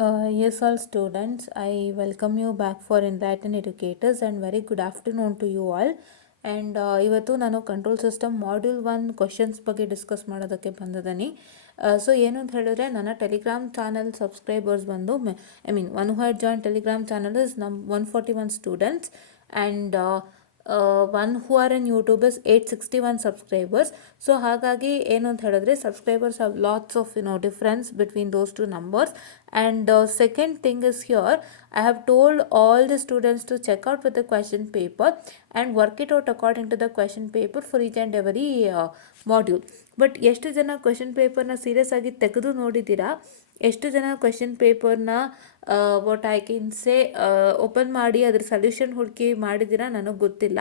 Yes, all students, I welcome you back for Enlightened Educators and very good afternoon to you all. And ಇವತ್ತು ನಾನು control system module 1 questions ಬಗ್ಗೆ discuss ಮಾಡೋದಕ್ಕೆ ಬಂದಿದ್ದೀನಿ. So ಏನು ಅಂತ ಹೇಳಿದ್ರೆ, ನನ್ನ ಟೆಲಿಗ್ರಾಮ್ ಚಾನಲ್ ಸಬ್ಸ್ಕ್ರೈಬರ್ಸ್ ಬಂದು one who had join Telegram channel is 141 students and one who are in YouTube is 861 subscribers. So ಹಾಗಾಗಿ ಏನು ಅಂತ ಹೇಳಿದ್ರೆ, subscribers have lots of difference between those two numbers. And second thing is here, I have told all the students to check out with the question paper and work it out according to the question paper for each and every module. But ಎಷ್ಟು ಜನ question ಪೇಪರ್ನ serious ಆಗಿ ತೆಗೆದು ನೋಡಿದ್ದೀರಾ, ಎಷ್ಟು ಜನ question ಪೇಪರ್ನ what I can say open ಮಾಡಿ ಅದ್ರ ಸೊಲ್ಯೂಷನ್ ಹುಡುಕಿ ಮಾಡಿದ್ದೀರಾ ನನಗೆ ಗೊತ್ತಿಲ್ಲ.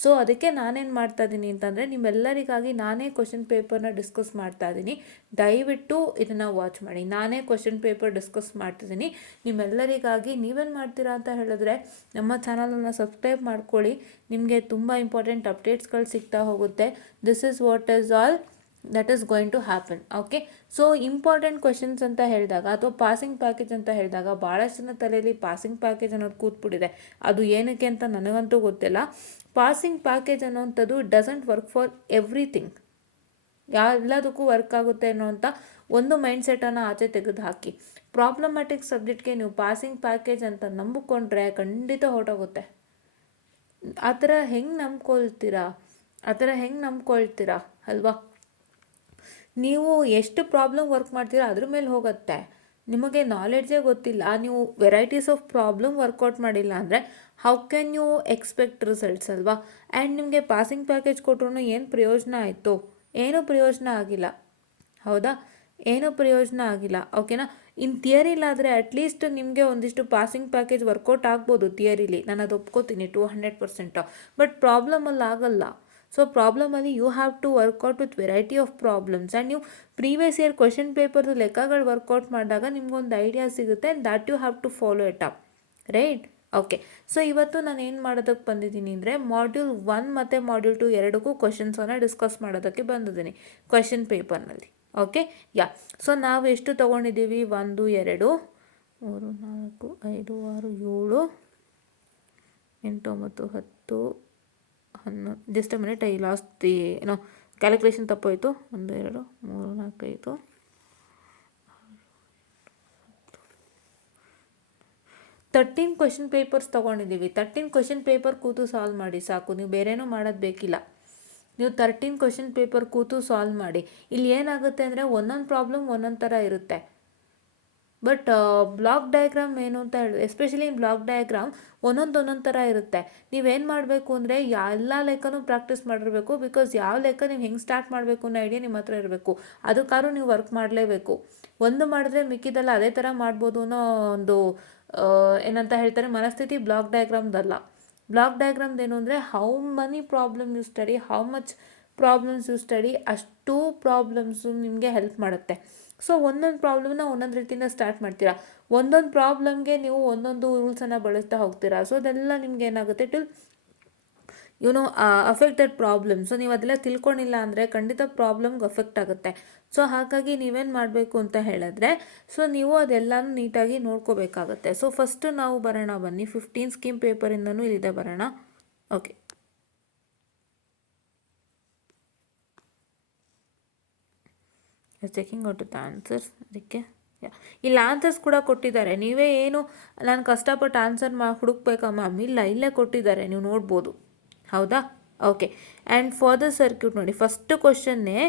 ಸೊ ಅದಕ್ಕೆ ನಾನೇನು ಮಾಡ್ತಾ ಇದ್ದೀನಿ ಅಂತಂದರೆ, ನಿಮ್ಮೆಲ್ಲರಿಗಾಗಿ ನಾನೇ ಕ್ವೆಶನ್ ಪೇಪರ್ನ ಡಿಸ್ಕಸ್ ಮಾಡ್ತಾ ಇದ್ದೀನಿ. ದಯವಿಟ್ಟು ಇದನ್ನು ವಾಚ್ ಮಾಡಿ. ನಾನೇ ಕ್ವೆಶನ್ ಪೇಪರ್ ಡಿಸ್ಕಸ್ ಮಾಡ್ತಿದ್ದೀನಿ ನಿಮ್ಮೆಲ್ಲರಿಗಾಗಿ. ನೀವೇನು ಮಾಡ್ತೀರಾ ಅಂತ ಹೇಳಿದ್ರೆ, ನಮ್ಮ ಚಾನಲನ್ನು ಸಬ್ಸ್ಕ್ರೈಬ್ ಮಾಡ್ಕೊಳ್ಳಿ. ನಿಮಗೆ ತುಂಬ ಇಂಪಾರ್ಟೆಂಟ್ ಅಪ್ಡೇಟ್ಸ್ಗಳು ಸಿಗ್ತಾ ಹೋಗುತ್ತೆ. This is what is all that is going to happen. Okay, so important questions ಅಂತ ಹೇಳಿದಾಗ ಅಥವಾ ಪಾಸಿಂಗ್ ಪ್ಯಾಕೇಜ್ ಅಂತ ಹೇಳಿದಾಗ ಭಾಳಷ್ಟು ಜನ ತಲೆಯಲ್ಲಿ ಪಾಸಿಂಗ್ ಪ್ಯಾಕೇಜ್ ಅನ್ನೋದು ಕೂತ್ಬಿಟ್ಟಿದೆ. ಅದು ಏನಕ್ಕೆ ಅಂತ ನನಗಂತೂ ಗೊತ್ತಿಲ್ಲ. ಪಾಸಿಂಗ್ ಪ್ಯಾಕೇಜ್ ಅನ್ನೋವಂಥದ್ದು ಡಸಂಟ್ ವರ್ಕ್ ಫಾರ್ ಎವ್ರಿಥಿಂಗ್. ಎಲ್ಲದಕ್ಕೂ ವರ್ಕ್ ಆಗುತ್ತೆ ಅನ್ನೋವಂಥ ಒಂದು ಮೈಂಡ್ ಸೆಟನ್ನು ಆಚೆ ತೆಗೆದು ಹಾಕಿ. ಪ್ರಾಬ್ಲಮ್ಯಾಟಿಕ್ ಸಬ್ಜೆಕ್ಟ್ಗೆ ನೀವು ಪಾಸಿಂಗ್ ಪ್ಯಾಕೇಜ್ ಅಂತ ನಂಬಿಕೊಂಡ್ರೆ ಖಂಡಿತ ಹೊರಟೋಗುತ್ತೆ. ಆ ಥರ ಹೆಂಗೆ ನಂಬ್ಕೊಳ್ತೀರಾ ಅಲ್ವಾ? ನೀವು ಎಷ್ಟು ಪ್ರಾಬ್ಲಮ್ ವರ್ಕ್ ಮಾಡ್ತೀರಾ ಅದ್ರ ಮೇಲೆ ಹೋಗುತ್ತೆ. ನಿಮಗೆ ನಾಲೆಡ್ಜೇ ಗೊತ್ತಿಲ್ಲ, ನೀವು ವೆರೈಟೀಸ್ ಆಫ್ ಪ್ರಾಬ್ಲಮ್ ವರ್ಕೌಟ್ ಮಾಡಿಲ್ಲ ಅಂದರೆ how can you expect results ಅಲ್ವಾ? ಆ್ಯಂಡ್ ನಿಮಗೆ ಪಾಸಿಂಗ್ ಪ್ಯಾಕೇಜ್ ಕೊಟ್ಟರು ಏನು ಪ್ರಯೋಜನ ಆಯಿತು? ಏನೂ ಪ್ರಯೋಜನ ಆಗಿಲ್ಲ, ಹೌದಾ? ಏನೂ ಪ್ರಯೋಜನ ಆಗಿಲ್ಲ. ಓಕೆನಾ? ಇನ್ ಥಿಯರಿಲಾದರೆ ಅಟ್ಲೀಸ್ಟ್ ನಿಮಗೆ ಒಂದಿಷ್ಟು ಪಾಸಿಂಗ್ ಪ್ಯಾಕೇಜ್ ವರ್ಕೌಟ್ ಆಗ್ಬೋದು ಥಿಯರಿಲಿ, ನಾನು ಅದು ಒಪ್ಕೋತೀನಿ 200%. ಬಟ್ ಪ್ರಾಬ್ಲಮಲ್ಲಿ ಆಗಲ್ಲ. ಸೊ ಪ್ರಾಬ್ಲಮಲ್ಲಿ you have to work out with variety of problems. And ನೀವು ಪ್ರೀವಿಯಸ್ ಇಯರ್ ಕ್ವೆಶನ್ ಪೇಪರ್ದು ಲೆಕ್ಕಗಳು ವರ್ಕೌಟ್ ಮಾಡಿದಾಗ ನಿಮ್ಗೊಂದು ಐಡಿಯಾ ಸಿಗುತ್ತೆ. And that you have to follow it up, right? Okay, so ಇವತ್ತು ನಾನು ಏನು ಮಾಡೋದಕ್ಕೆ ಬಂದಿದ್ದೀನಿ ಅಂದರೆ, ಮಾಡ್ಯೂಲ್ 1 ಮತ್ತು ಮಾಡ್ಯೂಲ್ 2 ಎರಡಕ್ಕೂ ಕ್ವೆಶನ್ಸನ್ನು ಡಿಸ್ಕಸ್ ಮಾಡೋದಕ್ಕೆ ಬಂದಿದ್ದೀನಿ ಕ್ವೆಶನ್ ಪೇಪರ್ನಲ್ಲಿ. ಓಕೆ, ಸೊ ನಾವು ಎಷ್ಟು ತೊಗೊಂಡಿದ್ದೀವಿ? 1 2 3 4 5 6 7 8 9 10 11. Just a minute, I lost the calculation ತಪ್ಪೋಯ್ತು. 1 2 3 4 5 13 ಕ್ವೆಶನ್ ಪೇಪರ್ಸ್ ತೊಗೊಂಡಿದ್ದೀವಿ. 13 ಕ್ವೆಶನ್ ಪೇಪರ್ ಕೂತು ಸಾಲ್ವ್ ಮಾಡಿ ಸಾಕು, ನೀವು ಬೇರೇನೂ ಮಾಡೋದು ಬೇಕಿಲ್ಲ. ನೀವು 13 ಕ್ವೆಶನ್ ಪೇಪರ್ ಕೂತು ಸಾಲ್ವ್ ಮಾಡಿ. ಇಲ್ಲಿ ಏನಾಗುತ್ತೆ ಅಂದರೆ, ಒಂದೊಂದು ಪ್ರಾಬ್ಲಮ್ ಒಂದೊಂದು ಥರ ಇರುತ್ತೆ. ಬಟ್ ಬ್ಲಾಕ್ ಡಯಾಗ್ರಾಮ್ ಏನು ಅಂತ ಹೇಳಿದ್ರೆ, ಎಸ್ಪೆಷಲಿ ಇನ್ ಬ್ಲಾಕ್ ಡಯಾಗ್ರಾಮ್ ಒಂದೊಂದು ಥರ ಇರುತ್ತೆ. ನೀವೇನು ಮಾಡಬೇಕು ಅಂದರೆ, ಎಲ್ಲ ಲೆಕ್ಕನೂ ಪ್ರಾಕ್ಟೀಸ್ ಮಾಡಿರಬೇಕು. ಬಿಕಾಸ್ ಯಾವ ಲೆಕ್ಕ ನೀವು ಹೆಂಗೆ ಸ್ಟಾರ್ಟ್ ಮಾಡಬೇಕು ಅನ್ನೋ ಐಡಿಯಾ ನಿಮ್ಮ ಹತ್ರ ಇರಬೇಕು. ಅದಕ್ಕಾದ್ರೂ ನೀವು ವರ್ಕ್ ಮಾಡಲೇಬೇಕು. ಒಂದು ಮಾಡಿದ್ರೆ ಮಿಕ್ಕಿದೆಲ್ಲ ಅದೇ ಥರ ಮಾಡ್ಬೋದು ಅನ್ನೋ ಒಂದು ಏನಂತ ಹೇಳ್ತಾರೆ ಮನಸ್ಥಿತಿ ಬ್ಲಾಕ್ ಡಯಾಗ್ರಾಮ್ದಲ್ಲ. ಬ್ಲಾಕ್ ಡಯಾಗ್ರಾಮ್ದು ಏನು ಅಂದರೆ, how many problem you study, how much problems you study, ಅಷ್ಟು ಪ್ರಾಬ್ಲಮ್ಸು ನಿಮಗೆ ಹೆಲ್ಪ್ ಮಾಡುತ್ತೆ. ಸೊ ಒಂದೊಂದು ಪ್ರಾಬ್ಲಮ್ನ ಒಂದೊಂದು ರೀತಿಯಿಂದ ಸ್ಟಾರ್ಟ್ ಮಾಡ್ತೀರಾ. ಒಂದೊಂದು ಪ್ರಾಬ್ಲಮ್ಗೆ ನೀವು ಒಂದೊಂದು ರೂಲ್ಸನ್ನು ಬಳಸ್ತಾ ಹೋಗ್ತೀರಾ. ಸೊ ಅದೆಲ್ಲ ನಿಮ್ಗೆ ಏನಾಗುತ್ತೆ till affect that problem. So ನೀವು ಅದೆಲ್ಲ ತಿಳ್ಕೊಂಡಿಲ್ಲ ಅಂದರೆ ಖಂಡಿತ ಪ್ರಾಬ್ಲಮ್ಗೆ ಅಫೆಕ್ಟ್ ಆಗುತ್ತೆ. ಸೊ ಹಾಗಾಗಿ ನೀವೇನು ಮಾಡಬೇಕು ಅಂತ ಹೇಳಿದ್ರೆ, ಸೊ ನೀವು ಅದೆಲ್ಲನೂ ನೀಟಾಗಿ ನೋಡ್ಕೋಬೇಕಾಗತ್ತೆ. ಸೊ ಫಸ್ಟು ನಾವು ಬರೋಣ ಬನ್ನಿ, 15 ಸ್ಕೀಮ್ ಪೇಪರಿಂದನೂ ಇಲ್ಲಿದೆ ಬರೋಣ. Okay, checking out the answers. ಅದಕ್ಕೆ ಇಲ್ಲಿ ಆನ್ಸರ್ಸ್ ಕೂಡ ಕೊಟ್ಟಿದ್ದಾರೆ. ನೀವೇ ಏನು ನಾನು ಕಷ್ಟಪಟ್ಟು ಆನ್ಸರ್ ಹುಡುಕ್ಬೇಕಾ ಮ್ಯಾಮ್? ಇಲ್ಲೇ ಕೊಟ್ಟಿದ್ದಾರೆ, ನೀವು ನೋಡ್ಬೋದು, ಹೌದಾ? Okay, and for the circuit ನೋಡಿ, ಫಸ್ಟ್ ಕ್ವಶನ್ನೇ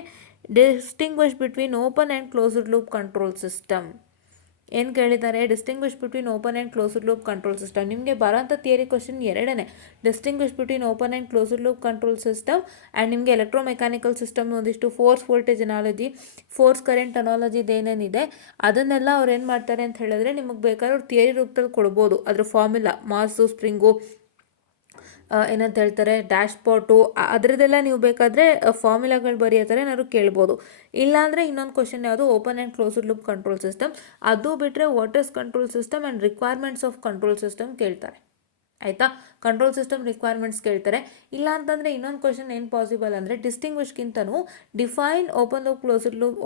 distinguish between open and closed loop control system. ಏನು ಕೇಳಿದ್ದಾರೆ? Distinguish between open and closed loop control system. ನಿಮಗೆ ಬರೋಂಥ ಥಿಯರಿ ಕ್ವಶನ್ ಎರಡನೇ, distinguish between open and closed loop control system and ನಿಮಗೆ electromechanical system ಒಂದಿಷ್ಟು force voltage analogy, force current ಅನಾಲಜಿದು ಏನೇನಿದೆ ಅದನ್ನೆಲ್ಲ ಅವ್ರು ಏನು ಮಾಡ್ತಾರೆ ಅಂತ ಹೇಳಿದ್ರೆ, ನಿಮಗೆ ಬೇಕಾದ್ರೆ ಅವ್ರು ಥಿಯರಿ ರೂಪದಲ್ಲಿ ಕೊಡ್ಬೋದು. ಅದ್ರ ಫಾರ್ಮುಲಾ, ಮಾಸು, ಸ್ಪ್ರಿಂಗು, ಏನಂತ ಹೇಳ್ತಾರೆ ಡ್ಯಾಶ್ಪಾಟು, ಅದರದ್ದೆಲ್ಲ ನೀವು ಬೇಕಾದರೆ ಫಾರ್ಮುಲಾಗಳು ಬರೆಯೋ ಥರ ಏನಾದ್ರು ಕೇಳ್ಬೋದು. ಇಲ್ಲಾಂದರೆ ಇನ್ನೊಂದು ಕ್ವಶನ್ ಯಾವುದು, open and closed loop control system. ಅದು ಬಿಟ್ಟರೆ what is control system and requirements of control system ಕೇಳ್ತಾರೆ. ಆಯಿತಾ. ಕಂಟ್ರೋಲ್ ಸಿಸ್ಟಮ್ ರಿಕ್ವೈರ್ಮೆಂಟ್ಸ್ ಕೇಳ್ತಾರೆ. ಇಲ್ಲ ಅಂತಂದರೆ ಇನ್ನೊಂದು ಕ್ವಶನ್ ಏನು ಪಾಸಿಬಲ್ ಅಂದರೆ ಡಿಸ್ಟಿಂಗ್ವಿಷ್ಗಿಂತನೂ define open loop closed loop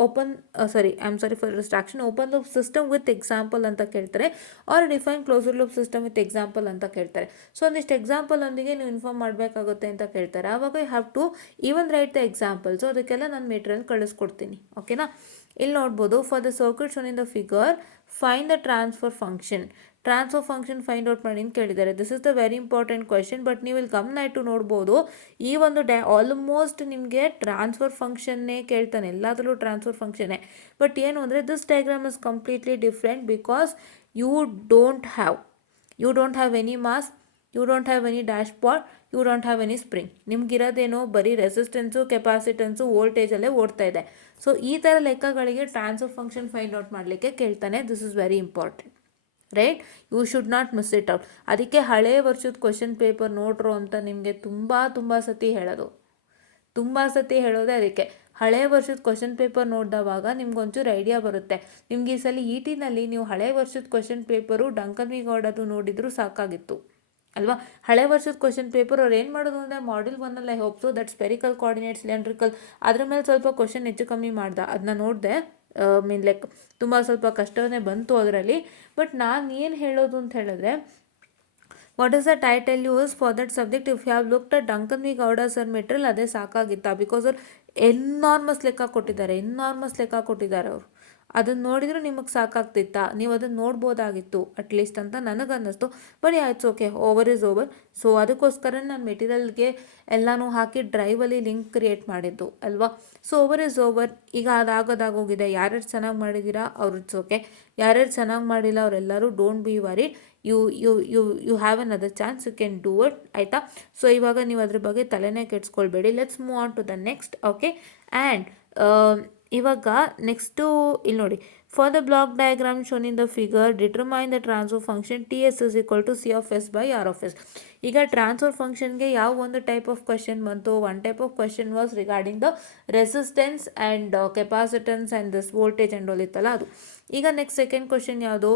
for distraction open loop system with example ಅಂತ ಕೇಳ್ತಾರೆ, or define closed loop system with example ಅಂತ ಕೇಳ್ತಾರೆ. ಸೊ ಒಂದಿಷ್ಟು ಎಕ್ಸಾಂಪಲ್ ಒಂದಿಗೆ ನೀವು ಇನ್ಫಾರ್ಮ್ ಮಾಡಬೇಕಾಗುತ್ತೆ ಅಂತ ಕೇಳ್ತಾರೆ. ಆವಾಗ you have to even write the example. So ಅದಕ್ಕೆಲ್ಲ ನಾನು ಮೆಟೀರಿಯಲ್ ಕಳಿಸ್ಕೊಡ್ತೀನಿ. ಓಕೆನಾ. ಇಲ್ಲಿ ನೋಡ್ಬೋದು, for the circuit shown in the figure find the transfer function find out ಮಾಡಿ ಅಂತ ಕೇಳಿದ್ದಾರೆ. This is the very important question. But ನೀವು ಇಲ್ಲಿ ಗಮನ ಇಟ್ಟು ನೋಡ್ಬೋದು, ಈ ಒಂದು ಆಲ್ಮೋಸ್ಟ್ ನಿಮಗೆ ಟ್ರಾನ್ಸ್ಫರ್ ಫಂಕ್ಷನ್ನೇ ಕೇಳ್ತಾನೆ, ಎಲ್ಲದರಲ್ಲೂ ಟ್ರಾನ್ಸ್ಫರ್ ಫಂಕ್ಷನ್ನೇ. ಬಟ್ ಏನು ಅಂದರೆ this diagram is completely different because you don't have any mass, you don't have any dashpot, you don't have any spring. ನಿಮ್ಗಿರೋದೇನೋ ಬರೀ ರೆಸಿಸ್ಟೆನ್ಸು, ಕೆಪಾಸಿಟೆನ್ಸು, ವೋಲ್ಟೇಜಲ್ಲೇ ಓಡ್ತಾ ಇದೆ. ಸೊ ಈ ಥರ ಲೆಕ್ಕಗಳಿಗೆ ಟ್ರಾನ್ಸ್ಫರ್ ಫಂಕ್ಷನ್ ಫೈಂಡ್ ಔಟ್ ಮಾಡಲಿಕ್ಕೆ ಕೇಳ್ತಾನೆ. This is very important, right. You should not miss it out. ಅದಕ್ಕೆ ಹಳೇ ವರ್ಷದ ಕ್ವಶನ್ ಪೇಪರ್ ನೋಡ್ರು ಅಂತ ನಿಮಗೆ ತುಂಬ ಸತಿ ಹೇಳೋದೇ ಅದಕ್ಕೆ. ಹಳೆ ವರ್ಷದ ಕ್ವಶನ್ ಪೇಪರ್ ನೋಡಿದವಾಗ ನಿಮ್ಗೊಂಚೂರು ಐಡಿಯಾ ಬರುತ್ತೆ. ನಿಮ್ಗೆ ಈ ಸಲ ಇ ಟಿನಲ್ಲಿ ನೀವು ಹಳೆ ವರ್ಷದ ಕ್ವಶನ್ ಪೇಪರು ಡಂಕನ್ ವಿ ಗೌಡದು ನೋಡಿದ್ರು ಸಾಕಾಗಿತ್ತು ಅಲ್ವಾ. ಹಳೆ ವರ್ಷದ ಕ್ವಶನ್ ಪೇಪರ್ ಅವ್ರು ಏನು ಮಾಡೋದು ಅಂದರೆ module 1 I hope so that spherical coordinate cylindrical ಅದ್ರ ಮೇಲೆ ಸ್ವಲ್ಪ ಕ್ವಶನ್ ಹೆಚ್ಚು ಕಮ್ಮಿ ಮಾಡ್ದೆ, ಅದನ್ನ ನೋಡಿದೆ. ಲೈಕ್ ತುಂಬ ಸ್ವಲ್ಪ ಕಷ್ಟನೇ ಬಂತು ಅದರಲ್ಲಿ. ಬಟ್ ನಾನು ಏನು ಹೇಳೋದು ಅಂತ ಹೇಳಿದ್ರೆ, what is the title use for that subject if you have looked at Duncan V Gowda sir material, ಅದೇ ಸಾಕಾಗಿತ್ತಾ. ಬಿಕಾಸ್ ಅವ್ರು ಎನ್ನಾರ್ಮಸ್ ಲೆಕ್ಕ ಕೊಟ್ಟಿದ್ದಾರೆ ಅವರು. ಅದನ್ನು ನೋಡಿದರೂ ನಿಮಗೆ ಸಾಕಾಗ್ತಿತ್ತಾ, ನೀವು ಅದನ್ನು ನೋಡ್ಬೋದಾಗಿತ್ತು ಅಟ್ಲೀಸ್ಟ್ ಅಂತ ನನಗನ್ನಿಸ್ತು. But it's okay, over is over. So ಅದಕ್ಕೋಸ್ಕರ ನಾನು ಮೆಟೀರಿಯಲ್ಗೆ ಎಲ್ಲನೂ ಹಾಕಿ ಡ್ರೈವಲ್ಲಿ ಲಿಂಕ್ ಕ್ರಿಯೇಟ್ ಮಾಡಿದ್ದು ಅಲ್ವಾ. So over is over. ಈಗ ಅದಾಗೋಗಿದೆ. ಯಾರ್ಯಾರು ಚೆನ್ನಾಗಿ ಮಾಡಿದ್ದೀರಾ ಅವ್ರು ಇಟ್ಸ್ ಓಕೆ, ಯಾರ್ಯಾರು ಚೆನ್ನಾಗಿ ಮಾಡಿಲ್ಲ ಅವರೆಲ್ಲರೂ don't be worry, you have another chance, you can do it, ಆಯಿತಾ. ಸೊ ಇವಾಗ ನೀವು ಅದ್ರ ಬಗ್ಗೆ ತಲೆನೇ ಕೆಡ್ಸ್ಕೊಳ್ಬೇಡಿ. Let's move on to the next. Okay. And ಇವಾಗ ನೆಕ್ಸ್ಟು ಇಲ್ಲಿ ನೋಡಿ, for the block diagram shown in the figure determine the transfer function TS is equal to C/R. ಈಗ ಟ್ರಾನ್ಸ್ಫರ್ ಫಂಕ್ಷನ್ಗೆ ಯಾವ ಒಂದು ಟೈಪ್ ಆಫ್ ಕ್ವಶನ್ ಬಂತು? One type of question was regarding the resistance and capacitance and this voltage and all ಇತ್ತಲ್ಲ ಅದು. ಈಗ next second question ಯಾವುದು?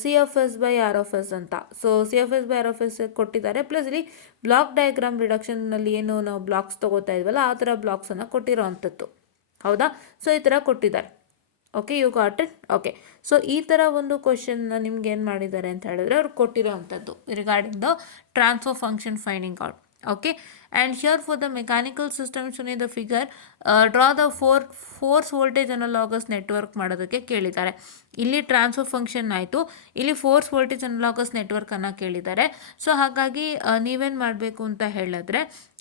C/R ಅಂತ. ಸೊ C/R ಕೊಟ್ಟಿದ್ದಾರೆ. ಪ್ಲಸ್ ಇಲ್ಲಿ ಬ್ಲಾಕ್ ಡಯಾಗ್ರಾಮ್ ರಿಡಕ್ಷನ್ನಲ್ಲಿ ಏನು ನಾವು ಬ್ಲಾಕ್ಸ್ ತೊಗೋತಾ ಇದ್ವಲ್ಲ ಆ ಥರ ಬ್ಲಾಕ್ಸನ್ನು ಕೊಟ್ಟಿರೋ ಅಂಥದ್ದು, ಹೌದಾ. ಸೊ ಈ ಥರ ಕೊಟ್ಟಿದ್ದಾರೆ. Okay, you got it. Okay. So ಈ ಥರ ಒಂದು ಕ್ವಶನ್ನ ನಿಮ್ಗೆ ಏನು ಮಾಡಿದ್ದಾರೆ ಅಂತ ಹೇಳಿದ್ರೆ ಅವ್ರು ಕೊಟ್ಟಿರೋ ಅಂಥದ್ದು regarding the transfer function finding out. Okay. And here for the mechanical system shown in the figure draw the force voltage analogous network ಮಾಡೋದಕ್ಕೆ ಕೇಳಿದ್ದಾರೆ. ಇಲ್ಲಿ ಟ್ರಾನ್ಸ್ಫರ್ ಫಂಕ್ಷನ್ ಆಯಿತು, ಇಲ್ಲಿ ಫೋರ್ಸ್ ವೋಲ್ಟೇಜ್ ಅನಲಾಗಸ್ ನೆಟ್ವರ್ಕನ್ನು ಕೇಳಿದ್ದಾರೆ. ಸೊ ಹಾಗಾಗಿ ನೀವೇನು ಮಾಡಬೇಕು ಅಂತ ಹೇಳಿದ್ರೆ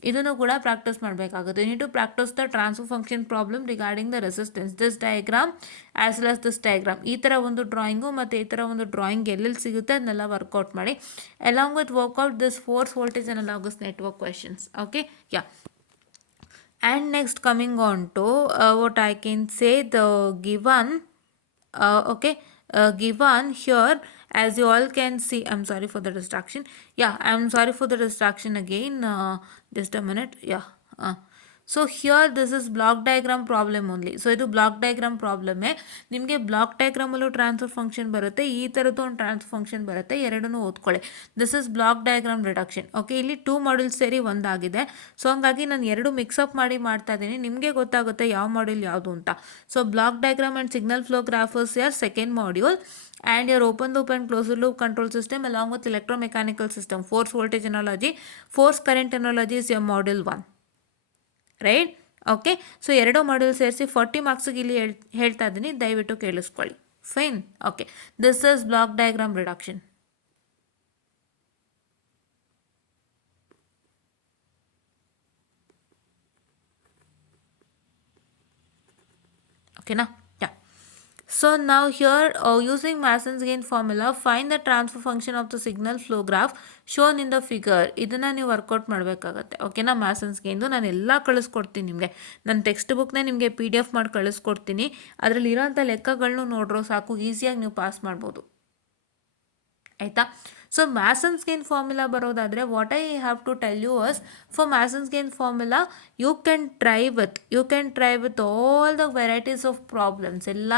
ಇದನ್ನು ಕೂಡ ಪ್ರಾಕ್ಟೀಸ್ ಮಾಡಬೇಕಾಗುತ್ತೆ. You need to practice the transfer function problem regarding the resistance, this diagram as well as this diagram. ಈ ಥರ ಒಂದು ಡ್ರಾಯಿಂಗು ಮತ್ತು ಈ ಥರ ಒಂದು ಡ್ರಾಯಿಂಗ್ ಎಲ್ಲೆಲ್ಲಿ ಸಿಗುತ್ತೆ ಅದನ್ನೆಲ್ಲ ವರ್ಕೌಟ್ ಮಾಡಿ along with workout this force voltage analogous network questions. Okay, yeah. And next coming on to what I can say, the given given here, as you all can see, I'm sorry for the distraction. Yeah, I'm sorry for the distraction again. Just a minute. Yeah. So here this is block diagram problem only. So ಇದು block diagram ಪ್ರಾಬ್ಲಮ್ಮೇ. ನಿಮಗೆ block ಡಯಾಗ್ರಾಮಲ್ಲೂ transfer function ಬರುತ್ತೆ, ಈ ಥರದ್ದು ಒಂದು transfer function ಬರುತ್ತೆ, ಎರಡನ್ನೂ ಓದ್ಕೊಳ್ಳಿ. This is block diagram reduction. Okay, ಇಲ್ಲಿ 2 ಮಾಡ್ಯೂಲ್ಸ್ ಸೇರಿ ಒಂದಾಗಿದೆ. ಸೊ ಹಂಗಾಗಿ ನಾನು ಎರಡು ಮಿಕ್ಸಪ್ ಮಾಡಿ ಮಾಡ್ತಾ ಇದ್ದೀನಿ, ನಿಮಗೆ ಗೊತ್ತಾಗುತ್ತೆ ಯಾವ ಮಾಡ್ಯೂಲ್ ಯಾವುದು ಅಂತ. So block diagram and signal flow graphs your second module, and your open loop and closed loop control system along with electromechanical system, force voltage analogy, force current analogy is your module 1, right. Okay. So 2 module ಸೇರಿಸಿ 40 ಮಾರ್ಕ್ಸಿಗೆ ಇಲ್ಲಿ ಹೇಳ್ತಾ ಇದ್ದೀನಿ, ದಯವಿಟ್ಟು ಕೇಳಿಸ್ಕೊಳ್ಳಿ. Fine. Okay, this is block diagram reduction. ಓಕೆನಾ? Yeah. So now here using Mason's gain formula find the transfer function of the signal flow graph shown in the figure. ಇದನ್ನು ನೀವು ವರ್ಕೌಟ್ ಮಾಡಬೇಕಾಗತ್ತೆ. ಓಕೆನಾ? ಮ್ಯಾಸನ್ಸ್ ಗೇನ್ದು ನಾನು ಎಲ್ಲ ಕಳಿಸ್ಕೊಡ್ತೀನಿ ನಿಮಗೆ. ನನ್ನ ಟೆಕ್ಸ್ಟ್ ಬುಕ್ನೇ ನಿಮಗೆ PDF ಮಾಡಿ ಕಳಿಸ್ಕೊಡ್ತೀನಿ. ಅದರಲ್ಲಿ ಇರೋಂಥ ಲೆಕ್ಕಗಳನ್ನೂ ನೋಡ್ರೋ ಸಾಕು, ಈಸಿಯಾಗಿ ನೀವು ಪಾಸ್ ಮಾಡ್ಬೋದು, ಆಯಿತಾ. ಸೊ ಮ್ಯಾಸನ್ಸ್ ಗೇನ್ ಫಾರ್ಮುಲಾ ಬರೋದಾದರೆ what I have to tell you is, for Mason's gain formula you can try with all the varieties of problems. ಎಲ್ಲ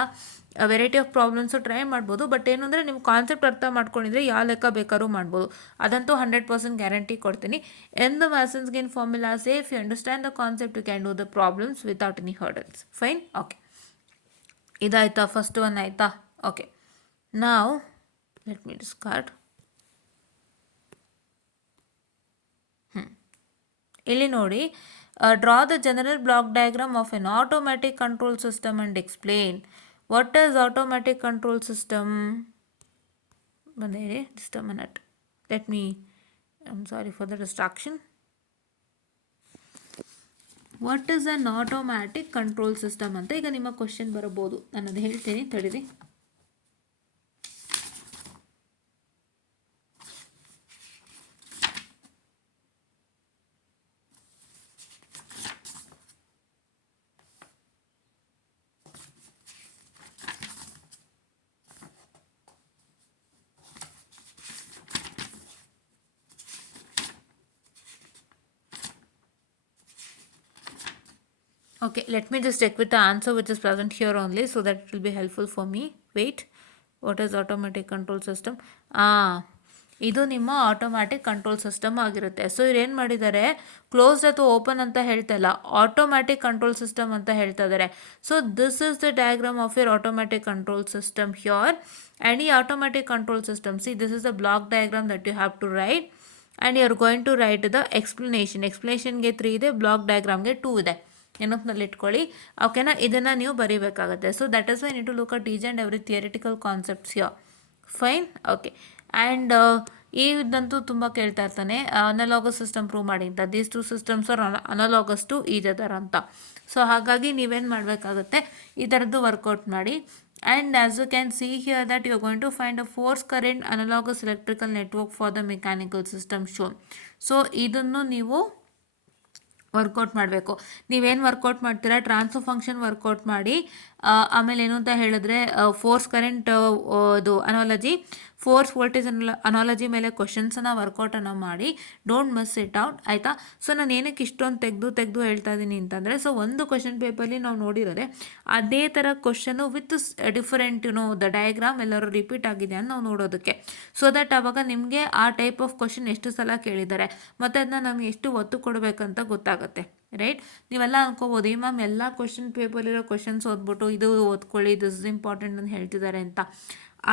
ವೆರೈಟಿ ಆಫ್ ಪ್ರಾಬ್ಲಮ್ಸು ಟ್ರೈ ಮಾಡ್ಬೋದು. ಬಟ್ ಏನು ಅಂದರೆ ನೀವು ಕಾನ್ಸೆಪ್ಟ್ ಅರ್ಥ ಮಾಡ್ಕೊಂಡಿದ್ರೆ ಯಾವ ಲೆಕ್ಕ ಬೇಕಾದ್ರೂ ಮಾಡ್ಬೋದು. ಅದಂತೂ 100% ಗ್ಯಾರಂಟಿ ಕೊಡ್ತೀನಿ. In the Mason's gain formula say if you understand the concept you can do the problems without any hurdles. Fine, okay. ಇದಾಯ್ತಾ, ಫಸ್ಟ್ ಒನ್ ಆಯಿತಾ? ಓಕೆ, ನಾವ್ ಲೆಟ್ ಮೀ ಡಿಸ್ಕಾರ್ಡ್. ಇಲ್ಲಿ ನೋಡಿ, draw the general block diagram of an automatic control system and explain what is automatic control system. ಬಂದೇರಿ, just a minute, let me, I am sorry for the distraction. What is an automatic control system ಅಂತ ಈಗ ನಿಮ್ಮ question ಬರಬಹುದು. ನಾನು ಅದು ಹೇಳ್ತೀನಿ, ತಡೀರಿ. Okay, let me just check with the answer which is present here only so that it will be helpful for me. Wait, what is automatic control system? ಇದು ನಿಮ್ಮ ಆಟೋಮ್ಯಾಟಿಕ್ ಕಂಟ್ರೋಲ್ ಸಿಸ್ಟಮ್ ಆಗಿರುತ್ತೆ. So ಇವ್ರೇನು ಮಾಡಿದ್ದಾರೆ, closed ಅಥವಾ open ಅಂತ ಹೇಳ್ತಾ ಇಲ್ಲ, automatic control system ಅಂತ ಹೇಳ್ತಾ ಇದ್ದಾರೆ. So this is the diagram of your automatic control system here. And ಈ automatic control system, see this is the block diagram that you have to write and you are going to write the explanation. ಎಕ್ಸ್ಪ್ಲನೇಷನ್ಗೆ 3 ಇದೆ, block ಡಯಾಗ್ರಾಮ್ಗೆ 2 ಇದೆ. ನೆನಪಿನಲ್ಲಿ ಇಟ್ಕೊಳ್ಳಿ, ಓಕೆನಾ? ಇದನ್ನು ನೀವು ಬರೀಬೇಕಾಗುತ್ತೆ. So that is why need to look at each and every theoretical concepts here. Fine, okay. And ಇದಂತೂ ತುಂಬ ಕೇಳ್ತಾ ಇರ್ತಾನೆ, ಅನಲಾಗಸ್ ಸಿಸ್ಟಮ್ ಪ್ರೂವ್ ಮಾಡಿ ಅಂತ. These 2 systems are analogous to each other ಅಂತ. ಸೊ ಹಾಗಾಗಿ ನೀವೇನು ಮಾಡಬೇಕಾಗುತ್ತೆ, ಈ ಥರದ್ದು ವರ್ಕೌಟ್ ಮಾಡಿ. And as you can see here that you are going to find a force current analogous electrical network for the mechanical system shown. So ಇದನ್ನು ನೀವು workout ಮಾಡಬೇಕು. ನೀವೇನು ವರ್ಕೌಟ್ ಮಾಡ್ತೀರಾ, ಟ್ರಾನ್ಸ್ಫರ್ ಫಂಕ್ಷನ್ ವರ್ಕೌಟ್ ಮಾಡಿ. ಆಮೇಲೆ ಏನು ಅಂತ ಹೇಳಿದ್ರೆ, ಫೋರ್ಸ್ ಕರೆಂಟ್ ಇದು ಅನಾಲಜಿ, ಫೋರ್ಸ್ ವೋಲ್ಟೇಜ್ ಅನಾಲಜಿ ಮೇಲೆ ಕ್ವಶನ್ಸನ್ನು ವರ್ಕೌಟನ್ನು ಮಾಡಿ. ಡೋಂಟ್ ಮಿಸ್ ಇಟ್ ಔಟ್, ಆಯಿತಾ? ಸೊ ನಾನು ಏನಕ್ಕೆ ಇಷ್ಟೊಂದು ತೆಗೆದು ಹೇಳ್ತಾ ಇದ್ದೀನಿ ಅಂತಂದರೆ, ಸೊ ಒಂದು ಕ್ವಶನ್ ಪೇಪರ್ಲಿ ನಾವು ನೋಡಿರೋದೆ ಅದೇ ಥರ question with different the diagram ಎಲ್ಲರೂ ರಿಪೀಟ್ ಆಗಿದೆ ಅಂತ ನಾವು ನೋಡೋದಕ್ಕೆ. ಸೊ ದಟ್ ಆವಾಗ ನಿಮಗೆ ಆ ಟೈಪ್ ಆಫ್ ಕ್ವಶನ್ ಎಷ್ಟು ಸಲ ಕೇಳಿದ್ದಾರೆ ಮತ್ತು ಅದನ್ನ ನಮಗೆ ಎಷ್ಟು ಒತ್ತು ಕೊಡಬೇಕಂತ ಗೊತ್ತಾಗುತ್ತೆ, ರೈಟ್? ನೀವೆಲ್ಲ ಅನ್ಕೋಬೋದು, ಈ ಮ್ಯಾಮ್ ಎಲ್ಲ ಕ್ವಶನ್ ಪೇಪರ್ಲಿರೋ ಕ್ವಶನ್ಸ್ ಓದ್ಬಿಟ್ಟು ಇದು ಓದ್ಕೊಳ್ಳಿ, ದಿಸ್ ಇಸ್ ಇಂಪಾರ್ಟೆಂಟ್ ಅಂತ ಹೇಳ್ತಿದ್ದಾರೆ ಅಂತ.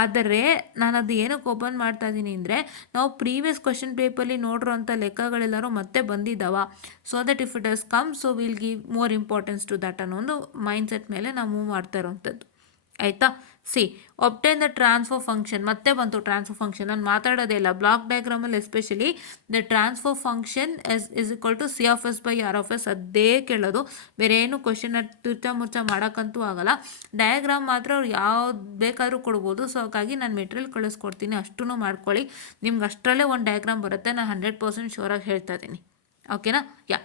ಆದರೆ ನಾನು ಅದು ಏನಕ್ಕೆ ಓಪನ್ ಮಾಡ್ತಾ ಇದ್ದೀನಿ ಅಂದರೆ, ನಾವು ಪ್ರೀವಿಯಸ್ ಕ್ವಶನ್ ಪೇಪರ್ಲಿ ನೋಡಿರೋಂಥ ಲೆಕ್ಕಗಳೆಲ್ಲರೂ ಮತ್ತೆ ಬಂದಿದ್ದಾವ. So that if it has come, so will give more importance to that ಅನ್ನೋ ಒಂದು ಮೈಂಡ್ಸೆಟ್ ಮೇಲೆ ನಾವು ಮೂವ್ ಮಾಡ್ತಾ ಇರೋವಂಥದ್ದು, ಆಯಿತಾ? See obtain the transfer function, ಮತ್ತೆ ಬಂತು ಟ್ರಾನ್ಸ್ಫರ್ ಫಂಕ್ಷನ್. ನಾನು ಮಾತಾಡೋದೇ ಇಲ್ಲ, ಬ್ಲಾಕ್ ಡಯಾಗ್ರಾಮಲ್ಲಿ especially the transfer function is equal to C of S by R of S, ಅದೇ ಕೇಳೋದು. ಬೇರೆ ಏನು ಕ್ವಶನ್ ಮುರ್ಚ ಮಾಡೋಕ್ಕಂತೂ ಆಗಲ್ಲ. ಡಯಾಗ್ರಾಮ್ ಮಾತ್ರ ಅವ್ರು ಯಾವ್ದು ಬೇಕಾದರೂ ಕೊಡ್ಬೋದು. ಸೊ ಹಾಗಾಗಿ ನಾನು ಮೆಟೀರಿಯಲ್ ಕಳಿಸ್ಕೊಡ್ತೀನಿ, ಅಷ್ಟೂ ಮಾಡ್ಕೊಳ್ಳಿ. ನಿಮ್ಗೆ ಅಷ್ಟರಲ್ಲೇ ಒಂದು ಡಯಾಗ್ರಾಮ್ ಬರುತ್ತೆ, ನಾನು 100% ಶೋರಾಗಿ ಹೇಳ್ತಾ ಇದ್ದೀನಿ, ಓಕೆನಾ? Yeah.